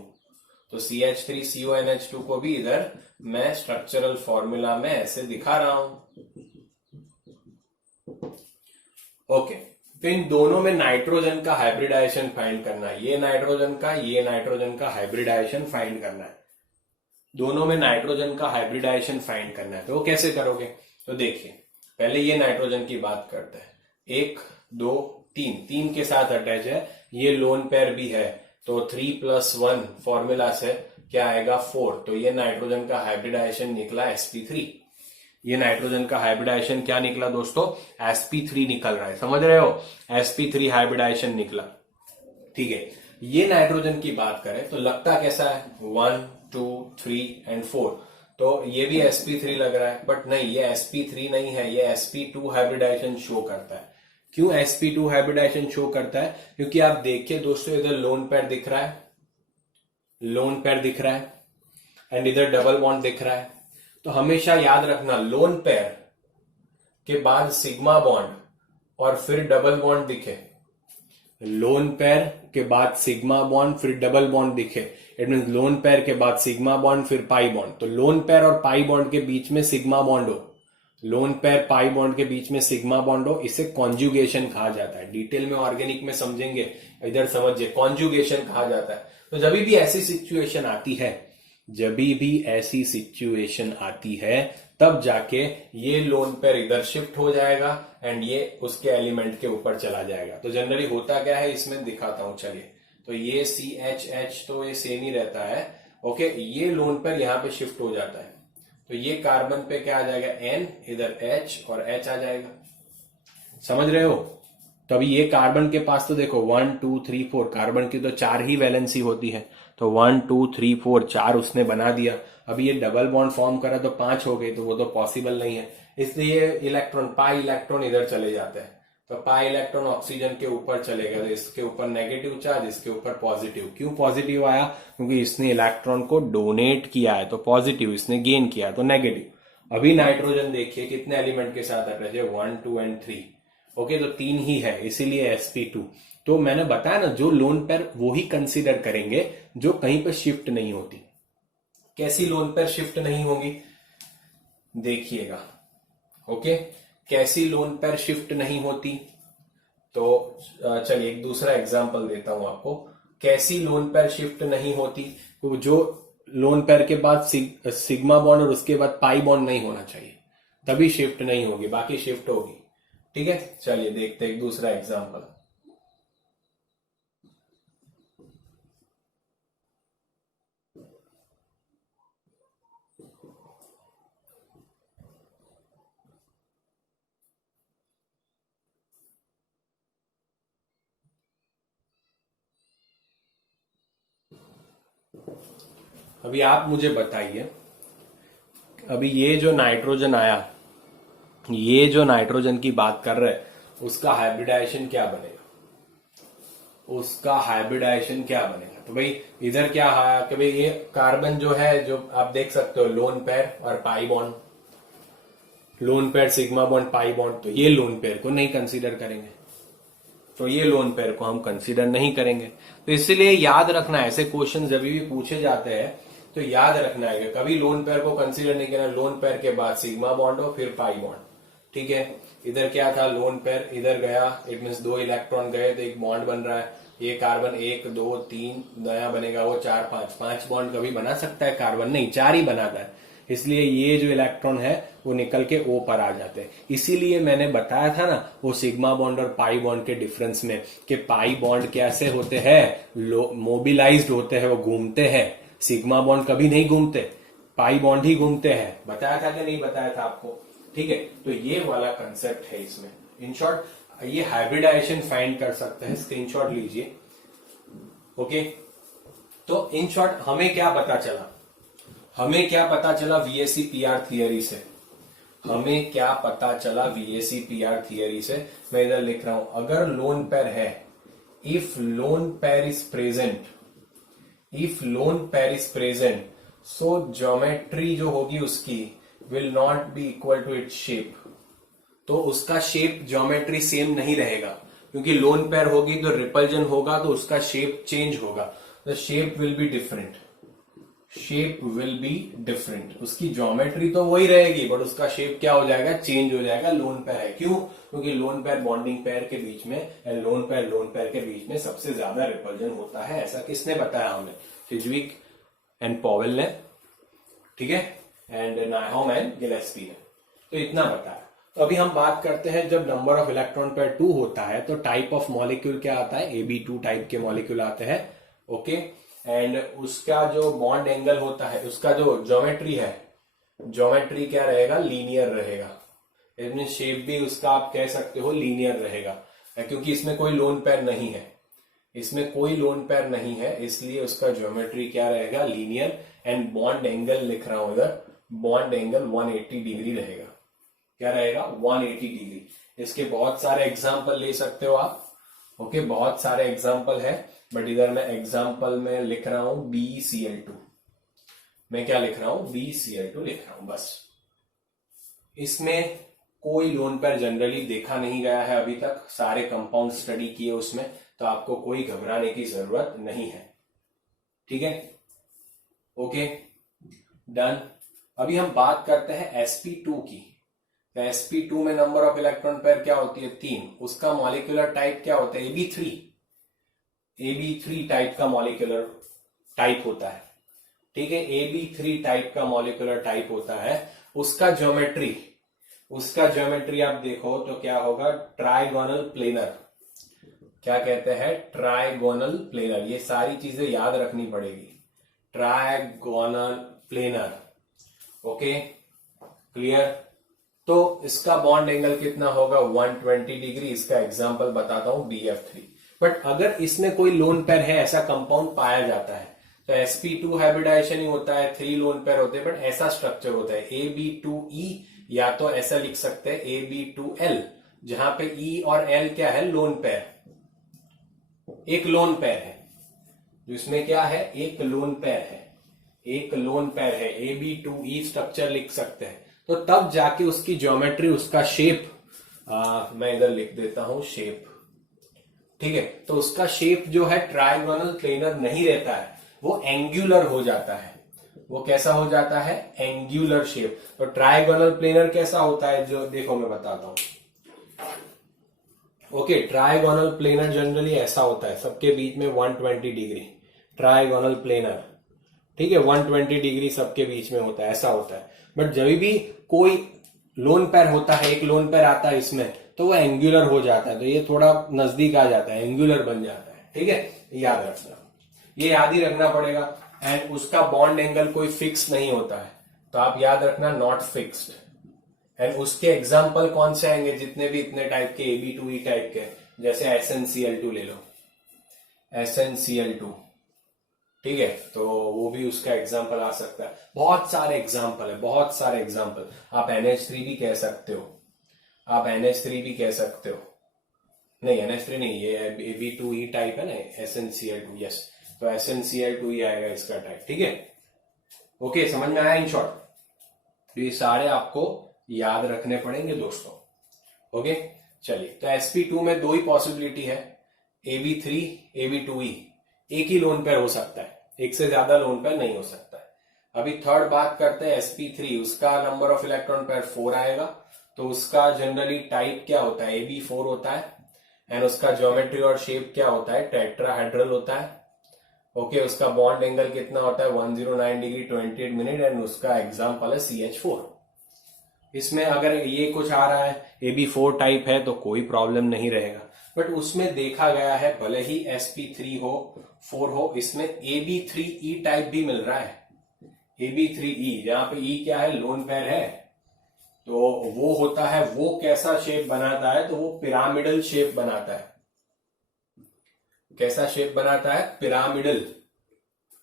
तो CH3 CONH2 को भी इधर मैं स्ट्रक्चरल फॉर्मूला में ऐसे दिखा रहा हूं। ओके, तो इन दोनों में नाइट्रोजन का हाइब्रिडाइजेशन फाइंड करना है। ये नाइट्रोजन का हाइब्रिडाइजेशन फाइंड करना है। दोनों में नाइट्रोजन का हाइब्रिडाइजेशन फाइंड करना है। तो वो कैसे करोगे? तो देखिए, पहले ये नाइट्रोजन की बात करते हैं। 1 2 3 के साथ अटैच है, ये लोन पेयर भी है। तो 3 + 1 फॉर्मूला से क्या आएगा? 4। तो ये नाइट्रोजन का हाइब्रिडाइजेशन निकला sp3। ये नाइट्रोजन का हाइब्रिडाइजेशन क्या निकला दोस्तों? sp3 निकल रहा है। समझ रहे हो? sp3 हाइब्रिडाइजेशन निकला। ठीक है, ये नाइट्रोजन की बात करें तो लगता कैसा है, 1 2 3 एंड 4, तो ये भी sp3 लग रहा है, बट नहीं, ये sp3 नहीं है, ये sp2 हाइब्रिडाइजेशन शो करता है। क्यों sp2 हाइब्रिडाइजेशन शो करता है? क्योंकि आप देखिए दोस्तों, इधर लोन पेयर दिख रहा है, लोन पेयर दिख रहा है, एंड इधर डबल बॉन्ड दिख रहा है। तो हमेशा याद रखना, लोन पेयर के बाद सिग्मा बॉन्ड और फिर डबल बॉन्ड दिखे, लोन पेयर के बाद सिग्मा बॉन्ड फिर डबल बॉन्ड दिखे, इट मीन लोन पेयर के बाद सिग्मा बॉन्ड फिर पाई बॉन्ड। तो लोन पेयर और पाई बॉन्ड के बीच में सिग्मा बॉन्ड हो, लोन पेयर पाई बॉन्ड के बीच में सिग्मा बॉन्ड हो, इसे कॉन्जुगेशन कहा जाता है। डिटेल में ऑर्गेनिक में समझेंगे, इधर समझिए, कॉन्जुगेशन कहा जाता है। तो जब भी ऐसी सिचुएशन आती है, जब भी ऐसी सिचुएशन आती है, तब जाके ये लोन पेयर इधर शिफ्ट हो जाएगा एंड ये उसके एलिमेंट के ऊपर चला जाएगा। तो जनरली होता क्या है, इसमें दिखाता हूं, चलिए। तो ये CH तो ये सेम ही रहता है, ओके। ये लोन पेयर यहां पे शिफ्ट हो जाता है, तो ये कार्बन पे क्या आ जाएगा, N, इधर H और H आ जाएगा। समझ रहे हो? तो अभी ये कार्बन के पास तो देखो 1 2 3 4, कार्बन की तो 4 ही वैलेंसी होती है, तो 1 2 3 4 4 उसने बना दिया। अभी ये डबल बॉन्ड फॉर्म करा तो 5 हो गई, तो वो तो पॉसिबल नहीं है, इसलिए इलेक्ट्रॉन, पाई इलेक्ट्रॉन इधर चले जाते हैं। तो पाई इलेक्ट्रॉन ऑक्सीजन के ऊपर चलेगा, तो इसके ऊपर नेगेटिव चार्ज, इसके ऊपर पॉजिटिव। क्यों पॉजिटिव आया? क्योंकि इसने इलेक्ट्रॉन को डोनेट किया है, तो पॉजिटिव, इसने गेन किया है, तो नेगेटिव। अभी नाइट्रोजन देखिए कितने एलिमेंट के साथ अटैच है, 1 2 एंड 3, ओके। तो 3 ही है, इसीलिए sp2। तो मैंने बताया ना, जो लोन पेयर वो ही कंसीडर करेंगे जो कहीं पर शिफ्ट नहीं होती। कैसी लोन पेयर शिफ्ट नहीं होगी, देखिएगा, ओके। कैसी लोन पेयर शिफ्ट नहीं होती, तो चलिए एक दूसरा एग्जांपल देता हूं आपको। कैसी लोन पेयर शिफ्ट नहीं होती, तो जो लोन पेयर के बाद सिग्मा बॉन्ड और उसके बाद पाई बॉन्ड नहीं होना चाहिए, तभी शिफ्ट नहीं होगी, बाकी शिफ्ट होगी। ठीक है, चलिए देखते हैं एक दूसरा एग्जांपल। अभी आप मुझे बताइए, अभी ये जो नाइट्रोजन आया, ये जो नाइट्रोजन की बात कर रहे हैं, उसका हाइब्रिडाइजेशन क्या बनेगा, उसका हाइब्रिडाइजेशन क्या बनेगा? तो भाई इधर क्या आया कि भाई ये कार्बन जो है, जो आप देख सकते हो, लोन पेयर और pi bond, lone pair sigma bond pi bond, तो ये लोन पेयर को नहीं कंसीडर करेंगे, तो ये लोन पेयर को हम कंसीडर नहीं करेंगे। तो इसलिए याद रखना, ऐसे क्वेश्चन जब भी पूछे जाते हैं तो याद रखना है, कभी लोन पेयर को कंसीडर नहीं करना। लोन पेयर के बाद सिग्मा बॉन्ड हो, फिर पाई बॉन्ड, ठीक है। इधर क्या था, लोन पेयर इधर गया, इट मीन्स 2 इलेक्ट्रॉन गए तो एक बॉन्ड बन रहा है, ये कार्बन 1 2 3 नया बनेगा, वो 4 5 बॉन्ड कभी बना सकता है कार्बन? नहीं, 4 ही बनाता है। इसलिए ये जो इलेक्ट्रॉन है वो निकल के O पर आ जाते हैं। इसीलिए मैंने बताया था ना, वो सिग्मा बॉन्ड और पाई बॉन्ड के डिफरेंस में, कि पाई बॉन्ड कैसे होते हैं, मोबिलाइज्ड होते हैं, वो घूमते हैं। सिग्मा बॉन्ड कभी नहीं घूमते, पाई बॉन्ड ही घूमते हैं। बताया था कि नहीं बताया था आपको? ठीक है, तो ये वाला कंसेप्ट है इसमें। इन शॉर्ट ये हाइब्रिडाइजेशन फाइंड कर सकते हैं, स्क्रीनशॉट लीजिए, ओके। तो इन शॉर्ट हमें क्या पता चला, हमें क्या पता चला VAC PR थियरी से, हमें क्या पता चला VAC PR थियरी से? मैं इधर लिख रहा हूं, अगर लोन पेयर है, if lone pair is present, if lone pair is present, so geometry जो होगी उसकी will not be equal to its shape. तो उसका शेप ज्योमेट्री सेम नहीं रहेगा, क्योंकि लोन पेयर होगी तो रिपल्जन होगा, तो उसका शेप चेंज होगा। The shape will be different, shape will be different. उसकी ज्योमेट्री तो वही रहेगी, बट उसका शेप क्या हो जाएगा, चेंज हो जाएगा। लोन पेयर है, क्यों? क्योंकि लोन पेयर बॉन्डिंग पेयर के बीच में एंड लोन पेयर के बीच में सबसे ज्यादा रिपल्जन होता है। ऐसा किसने बताया हमें? फिज्विक एंड पॉवेल ने, ठीक है, एंड नायहॉम एंड गिलेस्पी ने। तो इतना बताया। तो अभी हम बात करते हैं, जब नंबर ऑफ इलेक्ट्रॉन पेयर 2 होता है तो टाइप ऑफ मॉलिक्यूल क्या आता है, AB2 टाइप के मॉलिक्यूल आते हैं, ओके। एंड उसका जो बॉन्ड एंगल होता है, उसका जो ज्योमेट्री है, ज्योमेट्री क्या रहेगा, लीनियर रहेगा। इसमें शेप भी उसका आप कह सकते हो लीनियर रहेगा, क्योंकि इसमें कोई लोन पेयर नहीं है। इसमें कोई लोन पेयर नहीं है, इसलिए उसका ज्योमेट्री क्या रहेगा, लीनियर। एंड बॉन्ड एंगल लिख रहा हूं इधर, बॉन्ड एंगल 180 डिग्री रहेगा। क्या रहेगा, 180 डिग्री। इसके बहुत सारे एग्जाम्पल ले सकते हो आप। ओके, बहुत सारे एग्जाम्पल है, बट इधर मैं एग्जाम्पल में लिख रहा हूं BCl2। मैं क्या लिख रहा हूं, BCl2 लिख रहा हूं बस। इसमें कोई लोन पेयर जनरली देखा नहीं गया है अभी तक, सारे कंपाउंड स्टडी किए उसमें, तो आपको कोई घबराने की जरूरत नहीं है। ठीक है, ओके, डन। अभी हम बात करते हैं sp2 की। तो sp2 में नंबर ऑफ इलेक्ट्रॉन पेयर क्या होती है, 3। उसका मॉलिक्यूलर टाइप क्या होता है, AB3 टाइप का मॉलिक्यूलर टाइप होता है। ठीक है, AB3 टाइप का मॉलिक्यूलर टाइप होता है। उसका ज्योमेट्री आप देखो तो क्या होगा, ट्राइगोनल प्लेनर। क्या कहते हैं, ट्राइगोनल प्लेनर। ये सारी चीजें याद रखनी पड़ेगी, ट्राइगोनल प्लेनर। Okay, clear. तो इसका बॉन्ड एंगल कितना होगा, 120 डिग्री। इसका एग्जांपल बताता हूं, BF3। बट अगर इसमें कोई लोन पेयर है, ऐसा कंपाउंड पाया जाता है, तो sp2 हाइब्रिडाइजेशन ही होता है, 3 लोन पेयर होते हैं, बट ऐसा स्ट्रक्चर होता है AB2E, या तो ऐसा लिख सकते हैं AB2L, जहां पे E और L क्या है, लोन पेयर, एक लोन पेयर है। जिसमें क्या है, एक लोन पेयर है, एक लोन पेयर है, AB2E स्ट्रक्चर लिख सकते हैं। तो तब जाके उसकी ज्योमेट्री, उसका शेप, मैं इधर लिख देता हूं शेप। ठीक है, तो उसका शेप जो है ट्राइगोनल प्लेनर नहीं रहता है, वो एंगुलर हो जाता है। वो कैसा हो जाता है, एंगुलर शेप। तो ट्राइगोनल प्लेनर कैसा होता है, जो देखो मैं बताता हूं। ओके, ट्राइगोनल प्लेनर जनरली ऐसा होता है, सबके बीच में 120 डिग्री ट्राइगोनल प्लेनर। ठीक है, 120 डिग्री सबके बीच में होता है, ऐसा होता है। बट जब भी कोई लोन पेयर होता है, एक लोन पेयर आता है इसमें, तो वो एंगुलर हो जाता है। तो ये थोड़ा नजदीक आ जाता है, एंगुलर बन जाता है। ठीक है, याद रखना, ये याद ही रखना पड़ेगा। एंड उसका बॉन्ड एंगल कोई फिक्स नहीं होता है, तो आप याद रखना, नॉट फिक्स्ड। एंड उसके एग्जाम्पल कौन से आएंगे, जितने भी इतने टाइप के AB2E टाइप के, जैसे SnCl2 ले लो, SnCl2। ठीक है, तो वो भी उसका एग्जाम्पल आ सकता है। बहुत सारे एग्जाम्पल है, बहुत सारे एग्जाम्पल। आप NH3 भी कह सकते हो, आप NH3 भी कह सकते हो। नहीं, NH3 नहीं, ये AB2E टाइप है ना, SnCl2। यस, तो SnCl2 ही आएगा इसका टाइप। ठीक है, ओके, समझ में आया इन शॉर्ट। तो ये सारे आपको याद रखने पड़ेंगे दोस्तों। ओके, चलिए, तो sp2 में 2 ही पॉसिबिलिटी है, AB3 AB2E। एक ही लोन पेयर हो सकता है, एक से ज्यादा लोन पेयर नहीं हो सकता है। अभी थर्ड बात करते हैं sp3। उसका नंबर ऑफ इलेक्ट्रॉन पेयर 4 आएगा। तो उसका जनरली टाइप क्या होता है, AB4 होता है। एंड उसका ज्योमेट्री और शेप क्या होता है, टेट्राहेड्रल होता है। ओके, उसका बॉन्ड एंगल कितना होता है, 109 डिग्री 28 मिनट। एंड उसका एग्जाम्पल है CH4। इसमें अगर ये कुछ आ रहा है, AB4 टाइप है, तो कोई प्रॉब्लम नहीं रहेगा। बट उसमें देखा गया है, भले ही sp3 हो, 4 हो, इसमें AB3E टाइप भी मिल रहा है। AB3E, जहां पे E क्या है, लोन पेयर है, तो वो होता है, वो कैसा शेप बनाता है, तो वो पिरामिडल शेप बनाता है। कैसा शेप बनाता है, पिरामिडल।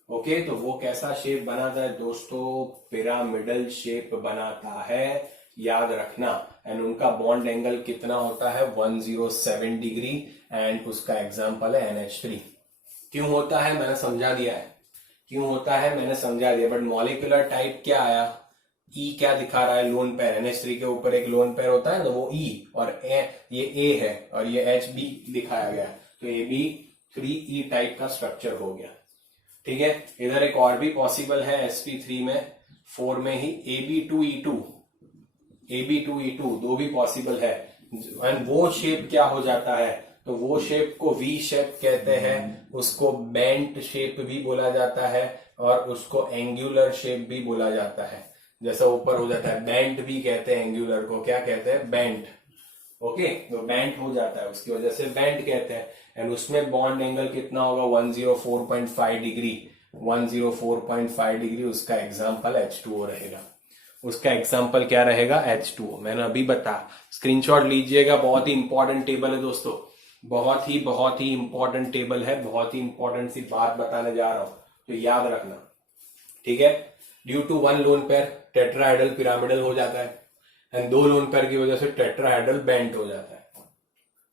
ओके, तो वो कैसा शेप बनाता है दोस्तों, पिरामिडल शेप बनाता है, याद रखना। एंड उनका बॉन्ड एंगल कितना होता है, 107 डिग्री। एंड उसका एग्जांपल है NH3। क्यों होता है, मैंने समझा दिया है, क्यों होता है मैंने समझा दिया। बट मॉलिक्यूलर टाइप क्या आया, E क्या दिखा रहा है, लोन पेयर। NH3 के ऊपर एक लोन पेयर होता है ना, वो E, और ये A है, और ये HB दिखाया गया, तो AB3E टाइप का स्ट्रक्चर हो गया। ठीक है, इधर एक और भी पॉसिबल है sp3 में, 4 में ही, AB2E2 दो भी पॉसिबल है। एंड वो शेप क्या हो जाता है, तो वो शेप को V शेप कहते हैं, उसको बेंट शेप भी बोला जाता है, और उसको एंगुलर शेप भी बोला जाता है। जैसा ऊपर हो जाता है, बेंट भी कहते हैं एंगुलर को, क्या कहते हैं, बेंट। ओके, तो बेंट हो जाता है, उसकी वजह से बेंट कहते हैं। एंड उसमें बॉन्ड एंगल कितना होगा, 104.5 डिग्री, 104.5 डिग्री। उसका एग्जाम्पल H2O रहेगा। उसका एग्जाम्पल क्या रहेगा, H2O। मैंने अभी बता, स्क्रीनशॉट लीजिएगा, बहुत ही इंपॉर्टेंट टेबल है दोस्तों। बहुत ही इंपॉर्टेंट टेबल है, बहुत ही इंपॉर्टेंट सी बात बताने जा रहा हूं, तो याद रखना, ठीक है। Due to one lone pair tetrahedral pyramidal हो जाता है, एंड दो लोन पेयर की वजह से टेट्राहेड्रल बेंट हो जाता है।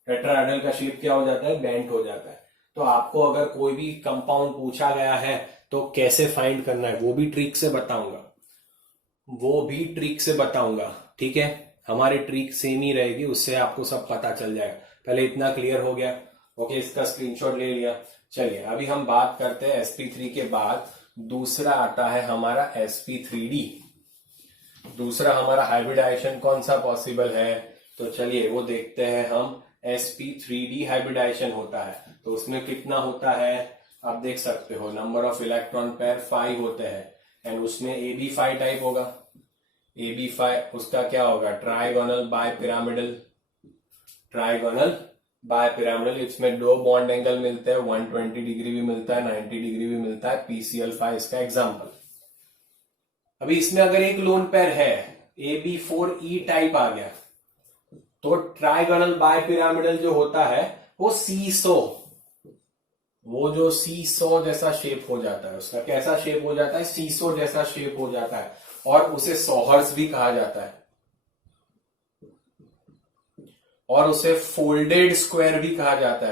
टेट्राहेड्रल का शेप क्या हो जाता है? बेंट हो जाता है। तो आपको अगर कोई भी कंपाउंड पूछा गया है तो कैसे फाइंड करना है वो भी ट्रिक से बताऊंगा, ठीक है। हमारी ट्रिक सेम ही रहेगी, उससे आपको सब पता चल जाएगा। पहले इतना क्लियर हो गया, ओके, इसका स्क्रीनशॉट ले लिया। चलिए अभी हम बात करते हैं sp3 के बाद दूसरा आता है हमारा sp3d। दूसरा हमारा हाइब्रिडाइजेशन कौन सा पॉसिबल है, तो चलिए वो देखते हैं हम। sp3d हाइब्रिडाइजेशन होता है, तो उसमें कितना होता है आप देख सकते हो, नंबर ऑफ इलेक्ट्रॉन पेयर 5 होते हैं, एंड उसमें ab5 टाइप होगा। ab5 उसका क्या होगा? Trigonal bipyramidal. इसमें दो बॉन्ड एंगल मिलते हैं, 120 डिग्री भी मिलता है, 90 डिग्री भी मिलता है। PCl5 इसका एग्जाम्पल। अभी इसमें अगर एक लोन पेयर है, ab4e टाइप आ गया, तो ट्राइगोनल बायपिरामिडल जो होता है वो सीसो जैसा शेप हो जाता है। उसका कैसा शेप हो जाता है? सीसो जैसा शेप हो जाता है, और उसे सॉहर्स भी कहा जाता है, और उसे फोल्डेड स्क्वायर भी कहा जाता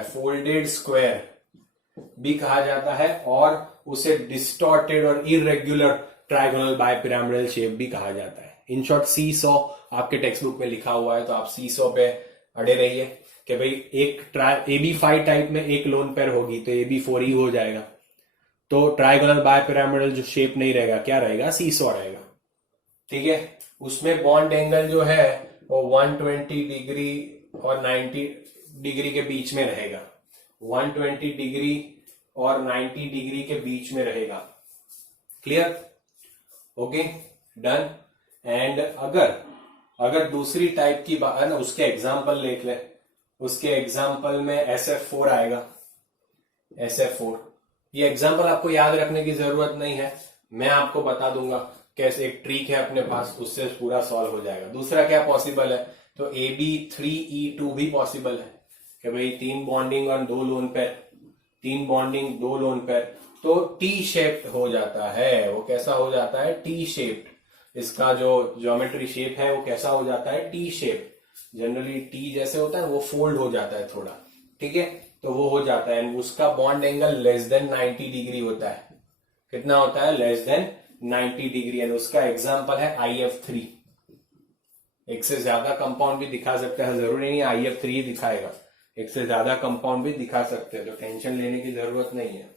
है, और उसे डिस्टॉर्टेड और इरेग्युलर ट्राइगोनल बायपिरामिडल शेप भी कहा जाता है। इन शॉर्ट सीसो आपके टेक्स्ट बुक में लिखा हुआ है, तो आप सीसो पे अड़े रहिए कि भाई एक ab5 टाइप में एक लोन पेयर होगी तो ab4e हो जाएगा, तो ट्राइगोनल बायपिरामिडल जो शेप नहीं रहेगा, क्या रहेगा? सीसो रहेगा, ठीक है। उसमें बॉन्ड एंगल जो है वो 120 डिग्री और 90 डिग्री के बीच में रहेगा, 120 डिग्री और 90 डिग्री के बीच में रहेगा। क्लियर? Okay, done. एंड अगर दूसरी टाइप की बात है ना, उसके एग्जाम्पल देख ले। उसके एग्जाम्पल में SF4 आएगा, SF4। ये एग्जाम्पल आपको याद रखने की जरूरत नहीं है, मैं आपको बता दूंगा कैसे। एक ट्रिक है अपने पास, उससे पूरा सॉल्व हो जाएगा। दूसरा क्या पॉसिबल है, तो ab3e2 भी पॉसिबल है कि भाई तीन बॉन्डिंग और दो लोन पेयर, तो टी शेप्ड हो जाता है। वो कैसा हो जाता है? T shaped. इसका जो ज्योमेट्री शेप है वो कैसा हो जाता है? T shape. जनरली टी जैसे होता है वो फोल्ड हो जाता है थोड़ा, ठीक है, तो वो हो जाता है। उसका bond angle less than 90 degree होता है। कितना होता है? Less than 90 degree. एंड उसका एग्जाम्पल है IF3। एक से ज्यादा कंपाउंड भी दिखा सकते हैं, जरूरी नहीं IF3 ही दिखाएगा, एक से ज्यादा कंपाउंड भी दिखा सकते हैं, तो टेंशन लेने की जरूरत नहीं है,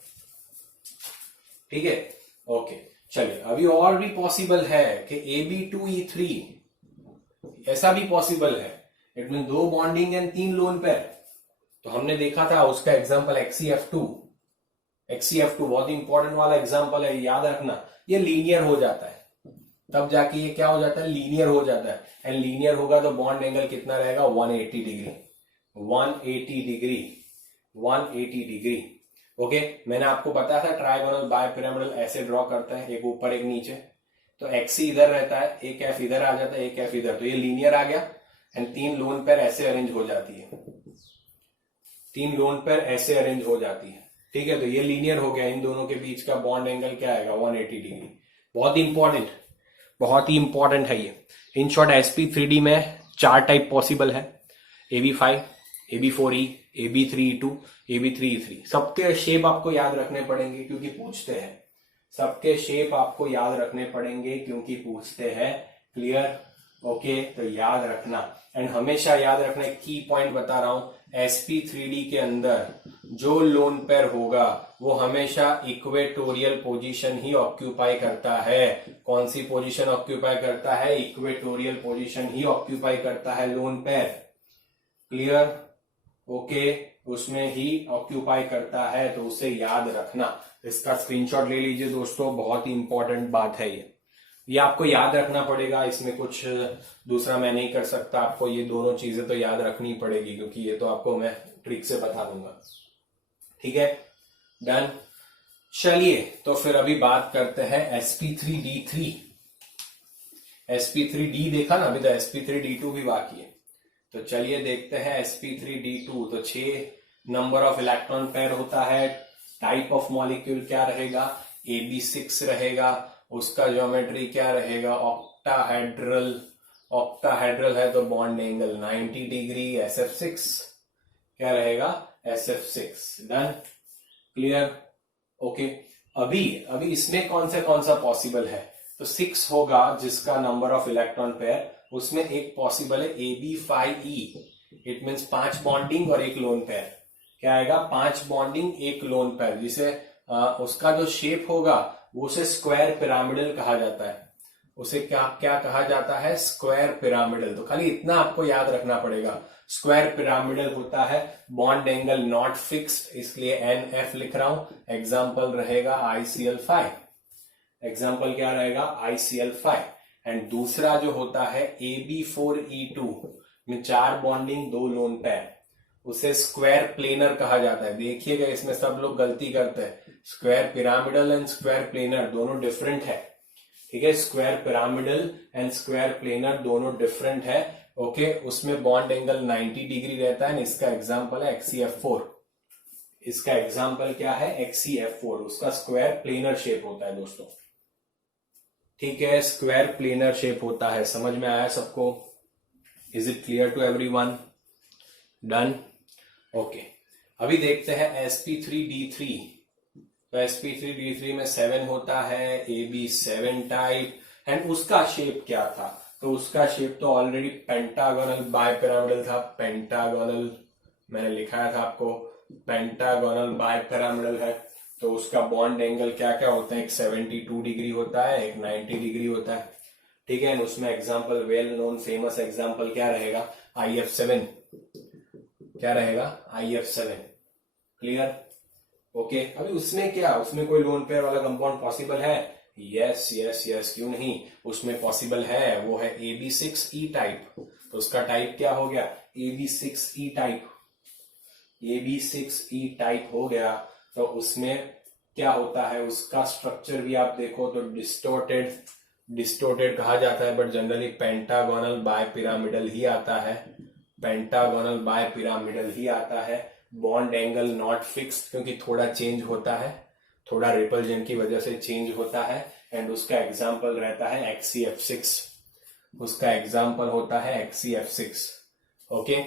ठीक है। ओके, चलिए अभी और भी पॉसिबल है कि ab2e3, ऐसा भी पॉसिबल है। इट मीन दो बॉन्डिंग एंड तीन लोन पेयर। तो हमने देखा था उसका एग्जाम्पल XCF2 बहुत इंपॉर्टेंट वाला एग्जाम्पल है, याद रखना। ये लीनियर हो जाता है, तब जाके ये क्या हो जाता है? लीनियर हो जाता है। एंड लीनियर होगा तो बॉन्ड एंगल कितना रहेगा? 180 डिग्री। ओके, मैंने आपको बताया था ट्राइगोनल बायपिरामिडल ऐसे ड्रॉ करता है, एक ऊपर एक नीचे। तो XC इधर रहता है, एक F इधर आ जाता है, एक F इधर, तो ये लीनियर आ गया। एंड तीन लोन पेयर ऐसे अरेंज हो जाती है, ठीक है। तो ये लीनियर हो गया। इन दोनों के बीच का बॉन्ड एंगल क्या आएगा? 180 डिग्री। बहुत ही इंपॉर्टेंट है ये। इन शॉर्ट sp3d में 4 टाइप पॉसिबल है, ab5, ab4e, ab3e2, ab3e3। सबके शेप आपको याद रखने पड़ेंगे क्योंकि पूछते हैं। क्लियर? ओके, तो याद रखना। एंड हमेशा याद रखना, एक की पॉइंट बता रहा हूं, sp3d के अंदर जो लोन पेयर होगा वो हमेशा इक्वेटोरियल पोजीशन ही ऑक्यूपाई करता है। कौन सी पोजीशन ऑक्यूपाई करता है? इक्वेटोरियल पोजीशन ही ऑक्यूपाई करता है लोन पेयर। क्लियर? ओके, उसमें ही ऑक्यूपाई करता है, तो उसे याद रखना। इसका स्क्रीनशॉट ले लीजिए दोस्तों, बहुत ही इंपॉर्टेंट बात है ये आपको याद रखना पड़ेगा। इसमें कुछ दूसरा मैं नहीं कर सकता, आपको ये दोनों चीजें तो याद रखनी पड़ेगी, क्योंकि ये तो आपको मैं ट्रिक से बता दूंगा, ठीक है। डन। चलिए तो फिर अभी बात करते हैं sp3d3। sp3d देखा ना, अभी तो sp3d2 भी बाकी है। तो चलिए देखते हैं sp3d2, तो 6 नंबर ऑफ इलेक्ट्रॉन पेयर होता है। टाइप ऑफ मॉलिक्यूल क्या रहेगा, AB6 रहेगा। उसका ज्योमेट्री क्या रहेगा, ऑक्टाहेड्रल। ऑक्टाहेड्रल है तो बॉन्ड एंगल 90 डिग्री, SF6 क्या रहेगा, SF6। Done, clear, okay. अभी इसमें कौन सा पॉसिबल है, तो 6 होगा जिसका नंबर ऑफ इलेक्ट्रॉन पेयर, उसमें एक पॉसिबल है AB5E, इट मीन्स 5 बॉन्डिंग और एक लोन पेयर। क्या आएगा, 5 बॉन्डिंग एक लोन पेयर, जिसे उसका जो शेप होगा वो उसे स्क्वायर पिरामिडल कहा जाता है। उसे क्या कहा जाता है, स्क्वायर पिरामिडल। तो खाली इतना आपको याद रखना पड़ेगा, स्क्वायर पिरामिडल होता है, बॉन्ड एंगल नॉट फिक्स्ड, इसलिए NF लिख रहा हूं। एग्जाम्पल रहेगा ICl5, एग्जाम्पल क्या रहेगा, ICl5। एंड दूसरा जो होता है AB4E2 में 4 बॉन्डिंग 2 लोन पेयर, उसे स्क्वायर प्लेनर कहा जाता है। देखिएगा इसमें सब लोग गलती करते हैं, square pyramidal and square planar दोनों डिफरेंट है, ठीक है। Square pyramidal and square planar दोनों डिफरेंट है, ओके। उसमें बॉन्ड एंगल 90 डिग्री रहता है। इसका एग्जाम्पल है XCF4, इसका एग्जाम्पल क्या है, XCF4, उसका स्क्वायर प्लेनर शेप होता है दोस्तों, ठीक है। स्क्वायर प्लेनर शेप होता है, समझ में आया सबको, is it clear to everyone, done, okay. अभी देखते हैं sp3d3, तो sp3d3 में 7 होता है, AB7 टाइप, एंड उसका शेप क्या था, तो उसका शेप तो ऑलरेडी पेंटागोनल बाइपिरामिडल था। पेंटागोनल मैंने लिखाया था आपको, पेंटागोनल बाइपिरामिडल है, तो उसका बॉन्ड एंगल क्या क्या होता है, एक 72 डिग्री होता है, एक 90 डिग्री होता है, ठीक है। उसमें example well known famous example क्या रहेगा, IF7, क्या रहेगा, IF7, क्लियर, ओके। अभी उसमें क्या, उसमें कोई लोन पेयर वाला कंपाउंड पॉसिबल है, यस यस यस, क्यों नहीं, उसमें पॉसिबल है, वो है AB6E टाइप। तो उसका टाइप क्या हो गया, AB6E टाइप, AB6E टाइप हो गया। तो उसमें क्या होता है, उसका स्ट्रक्चर भी आप देखो तो डिस्टोर्टेड कहा जाता है, बट जनरली पेंटागोनल बायपिरामिडल ही आता है, पेंटागोनल बायपिरामिडल ही आता है। बॉन्ड एंगल नॉट फिक्स्ड, क्योंकि थोड़ा चेंज होता है, थोड़ा रिपल्जन की वजह से चेंज होता है। एंड उसका एग्जाम्पल रहता है XCF6, उसका एग्जाम्पल होता है XCF6, ओके,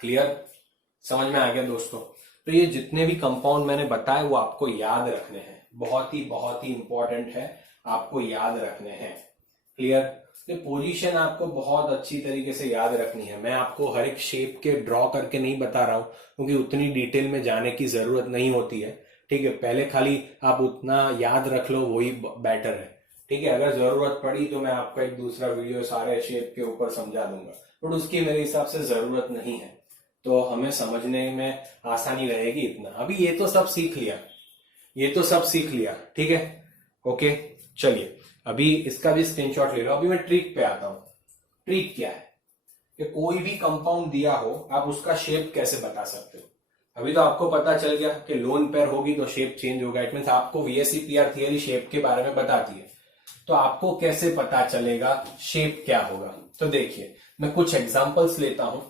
क्लियर, समझ में आ गया दोस्तों। तो ये जितने भी कंपाउंड मैंने बताए वो आपको याद रखने हैं, बहुत ही इंपॉर्टेंट है, आपको याद रखने हैं, क्लियर। तो पोजीशन आपको बहुत अच्छी तरीके से याद रखनी है। मैं आपको हर एक शेप के ड्रॉ करके नहीं बता रहा हूं, क्योंकि उतनी डिटेल में जाने की जरूरत नहीं होती है, ठीक है। पहले खाली आप उतना याद रख लो, वही बेटर है, ठीक है। अगर जरूरत पड़ी तो मैं आपको एक दूसरा वीडियो सारे शेप के ऊपर समझा दूंगा, बट उसकी मेरे हिसाब से जरूरत नहीं है, तो हमें समझने में आसानी रहेगी इतना। अभी ये तो सब सीख लिया, ठीक है, ओके। चलिए अभी इसका भी स्क्रीनशॉट ले लो। अभी मैं ट्रिक पे आता हूं। ट्रिक क्या है कि कोई भी कंपाउंड दिया हो, आप उसका शेप कैसे बता सकते हो। अभी तो आपको पता चल गया कि लोन पेयर होगी तो शेप चेंज होगा, इट मीन्स आपको VSEPR थियरी शेप के बारे में बताती है, तो आपको कैसे पता चलेगा शेप क्या होगा। तो देखिए मैं कुछ एग्जांपल्स लेता हूं,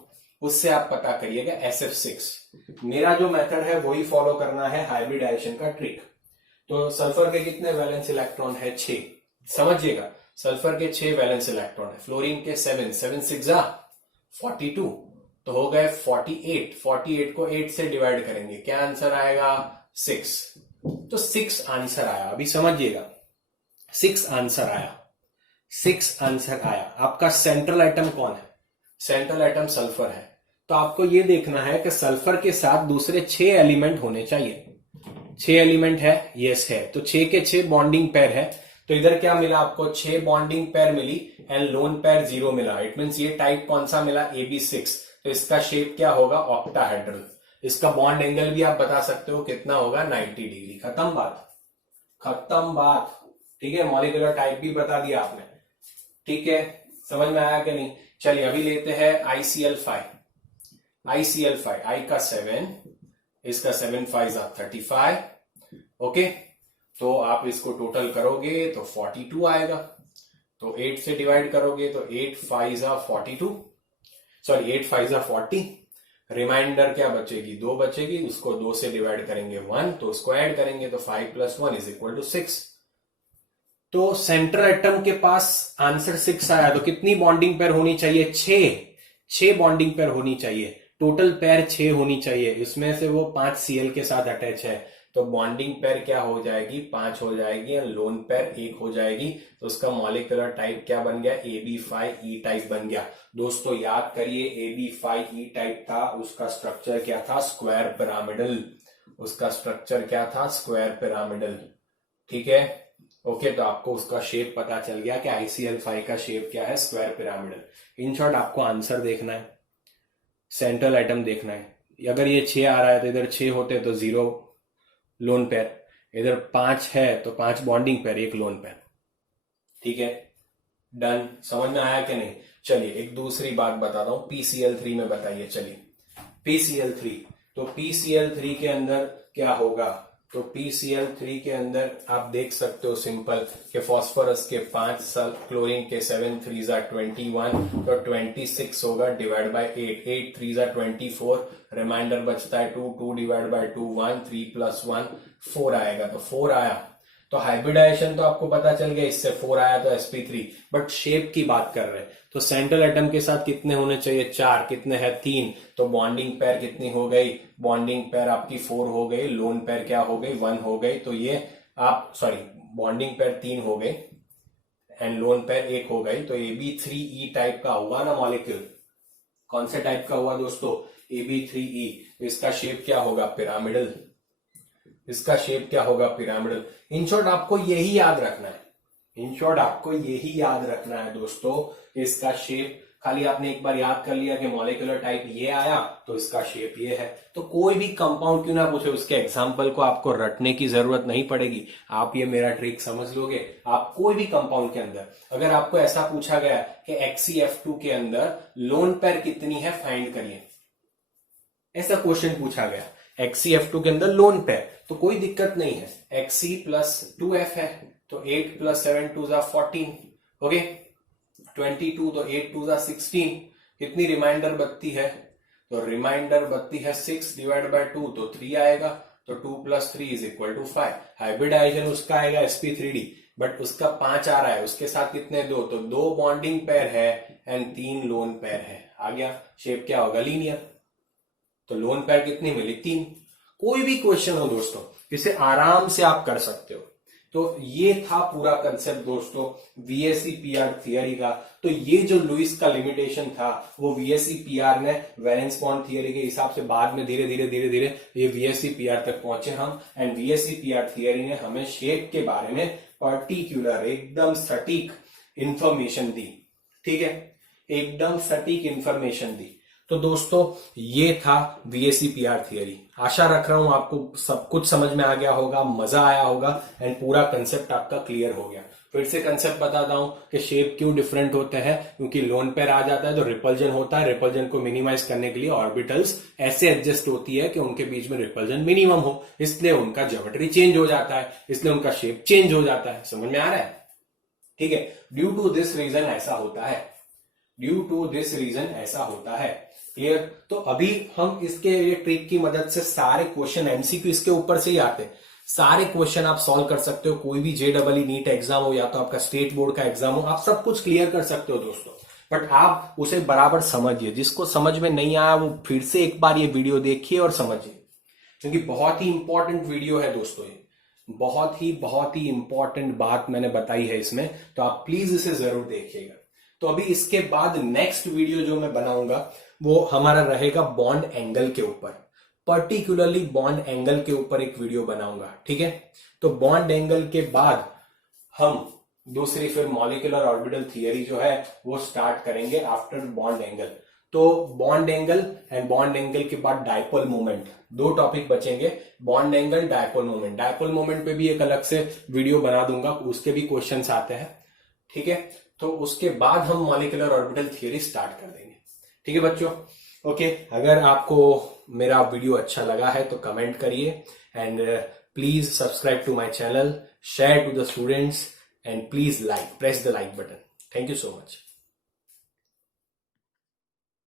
उससे आप पता करिएगा। SF6 मेरा जो मेथड है वही फॉलो करना है, हाइब्रिडाइजेशन का ट्रिक। तो सल्फर के कितने वैलेंस इलेक्ट्रॉन है, 6, समझिएगा। सल्फर के 6 वैलेंस इलेक्ट्रॉन है, फ्लोरीन के 7, 7 6 42, तो हो गए 48। 48 को 8 से डिवाइड करेंगे, क्या आंसर आएगा, 6। तो 6 आंसर आया। अभी समझिएगा, 6 आंसर आया। आपका सेंट्रल आइटम कौन है, सेंट्रल आइटम सल्फर है। तो आपको यह देखना है कि सल्फर के साथ दूसरे 6 एलिमेंट होने चाहिए। 6 एलिमेंट है, यस है, तो 6 के 6 बॉन्डिंग पेयर है। तो इधर क्या मिला आपको, 6 बॉन्डिंग पेयर मिली एंड लोन पेयर 0 मिला। इट मींस ये टाइप कौन सा मिला, AB6। तो इसका शेप क्या होगा, ऑक्टाहेड्रल। इसका बॉन्ड एंगल भी आप बता सकते हो कितना होगा, 90 डिग्री। खत्म बात, ठीक है। मॉलिक्यूलर टाइप भी बता दिया आपने, ठीक है, समझ में आया कि नहीं। चलिए अभी लेते हैं ICl5। I का 7, इसका 7 5 35, ओके। तो आप इसको टोटल करोगे तो 42 आएगा। तो 8 से डिवाइड करोगे तो 8 5 42। सॉरी 8 5 40, रिमाइंडर क्या बचेगी, 2 बचेगी, उसको 2 से डिवाइड करेंगे 1, तो उसको ऐड करेंगे तो 5 + 1 = 6। तो सेंट्रल एटम के पास आंसर 6 आया, तो कितनी बॉन्डिंग पेयर होनी चाहिए, 6 बॉन्डिंग पेयर होनी चाहिए, टोटल पेयर 6 होनी चाहिए। इसमें से वो 5 Cl के साथ अटैच है, तो बॉन्डिंग पेयर क्या हो जाएगी, 5 हो जाएगी, और लोन पेयर 1 हो जाएगी। तो उसका मॉलिक्यूलर टाइप क्या बन गया, AB5E टाइप बन गया। दोस्तों याद करिए, AB5E टाइप था, उसका स्ट्रक्चर क्या था, स्क्वायर पिरामिडल। उसका स्ट्रक्चर क्या था, स्क्वायर पिरामिडल। ठीक है, ओके, तो आपको उसका शेप पता चल गया कि ICl5 का शेप क्या है, स्क्वायर पिरामिडल। इन शॉर्ट आपको आंसर देखना है, सेंट्रल एटम देखना है। अगर ये 6 आ रहा है तो इधर 6 होते तो 0 लोन पेयर, इधर 5 है तो 5 बॉन्डिंग पेयर, 1 लोन पेयर। ठीक है, डन, समझ में आया कि नहीं। चलिए एक दूसरी बात बताता हूं, PCl3 में बताइए। चलिए PCl3, तो PCl3 के अंदर क्या होगा, तो PCl3 के अंदर आप देख सकते हो सिंपल कि फास्फोरस के 5 साल, क्लोरीन के 7 3 21, तो 26 होगा डिवाइड बाय 8, 8 3 24, रिमाइंडर बचता है 2, 2 डिवाइड बाय 2 1, 3 + 1 4 आएगा, तो 4 आया। तो हाइब्रिडाइजेशन तो आपको पता चल गया, इससे 4 आया तो sp3, बट शेप की बात कर रहे हैं। तो सेंट्रल एटम के साथ कितने होने चाहिए, 4, कितने हैं 3, तो बॉन्डिंग पेयर कितनी हो गई, बॉन्डिंग पेयर आपकी 4 हो गई, लोन पेयर क्या हो गई, 1 हो गई। तो ये आप सॉरी बॉन्डिंग पेयर 3 हो गई एंड लोन पेयर 1 हो गई। तो AB3E टाइप का हुआ ना मॉलिक्यूल। कौन से टाइप का हुआ दोस्तों, AB3E। तो इसका शेप क्या होगा, पिरामिडल। इसका शेप क्या होगा, पिरामिडल। इन शॉर्ट आपको यही याद रखना है, इन शॉर्ट आपको यही याद रखना है दोस्तों, इसका शेप। खाली आपने एक बार याद कर लिया कि मॉलिक्यूलर टाइप ये आया तो इसका शेप ये है। तो कोई भी कंपाउंड क्यों ना पूछे, उसके एग्जाम्पल को आपको रटने की जरूरत नहीं पड़ेगी। आप ये मेरा ट्रिक समझ लोगे, आप कोई भी कंपाउंड के अंदर अगर आपको ऐसा पूछा गया कि HCF2 के अंदर लोन पेयर कितनी है फाइंड करिए, ऐसा क्वेश्चन पूछा गया, HCF2 के अंदर लोन पेयर, तो कोई दिक्कत नहीं है, Hc + 2F है, तो 8 + 7 2 14, ओके, 22, तो 8 2 16, कितनी रिमाइंडर बचती है, तो रिमाइंडर बचती है 6 डिवाइड बाय 2, तो 3 आएगा, तो 2 + 3 = 5। हाइब्रिडाइजेशन उसका आएगा sp3d, बट उसका 5 आ रहा है, उसके साथ कितने 2, तो 2 बॉन्डिंग पेयर है एंड 3 लोन पेयर है। आ गया, शेप क्या होगा, लीनियर। तो लोन पेयर कितनी मिली, 3। कोई भी क्वेश्चन हो दोस्तों, इसे आराम से आप कर सकते हो। तो ये था पूरा कंसेप्ट दोस्तों VSEPR थियरी का। तो ये जो लुईस का लिमिटेशन था वो VSEPR ने वैलेंस बॉन्ड थियरी के हिसाब से बाद में धीरे धीरे ये VSEPR तक पहुंचे हम, एंड VSEPR थियरी ने हमें शेप के बारे में पर्टिकुलर एकदम सटीक इंफॉर्मेशन दी। ठीक है, एकदम सटीक इंफॉर्मेशन दी। तो दोस्तों ये था VSEPR थियरी। आशा रख रहा हूं आपको सब कुछ समझ में आ गया होगा, मजा आया होगा एंड पूरा कंसेप्ट आपका क्लियर हो गया। फिर से कंसेप्ट बताता हूं कि शेप क्यों डिफरेंट होते हैं, क्योंकि लोन पेयर आ जाता है तो रिपल्जन होता है, रिपल्जन को मिनिमाइज करने के लिए ऑर्बिटल्स ऐसे एडजस्ट होती है कि उनके बीच में रिपल्जन मिनिमम हो, इसलिए उनका ज्योमेट्री चेंज हो जाता है, इसलिए उनका शेप चेंज हो जाता है। समझ में आ रहा है, ठीक है। ड्यू टू दिस रीजन ऐसा होता है, ड्यू टू दिस रीजन ऐसा होता है। क्लियर। तो अभी हम इसके ये ट्रिक की मदद से सारे क्वेश्चन एमसीक्यू इसके ऊपर से ही आते हैं, सारे क्वेश्चन आप सॉल्व कर सकते हो। कोई भी JEE नीट एग्जाम हो या तो आपका स्टेट बोर्ड का एग्जाम हो, आप सब कुछ क्लियर कर सकते हो दोस्तों। बट आप उसे बराबर समझिए, जिसको समझ में नहीं आया वो फिर से एक बार ये वीडियो देखिए और समझिए, क्योंकि बहुत ही इंपॉर्टेंट वीडियो है दोस्तों। ये बहुत ही इंपॉर्टेंट बात मैंने बताई है इसमें, तो आप प्लीज इसे जरूर देखिएगा। तो अभी इसके बाद नेक्स्ट वीडियो जो मैं बनाऊंगा वो हमारा रहेगा बॉन्ड एंगल के ऊपर, पर्टिकुलरली बॉन्ड एंगल के ऊपर एक वीडियो बनाऊंगा। ठीक है, तो बॉन्ड एंगल के बाद हम दूसरी फिर मॉलिक्यूलर ऑर्बिटल थियरी जो है वो स्टार्ट करेंगे आफ्टर बॉन्ड एंगल। तो bond angle and bond angle के बाद डायपोल मोमेंट, दो टॉपिक बचेंगे, bond angle, dipole moment. Dipole moment पे भी एक अलग से वीडियो बना दूंगा, उसके भी क्वेश्चंस आते हैं। ठीक है, तो उसके बाद हम मॉलिक्यूलर ऑर्बिटल थियरी स्टार्ट कर देंगे। ठीक है बच्चों, ओके। अगर आपको मेरा वीडियो अच्छा लगा है तो कमेंट करिए and please subscribe to my channel, share to the students and please like, press the like button. Thank you so much.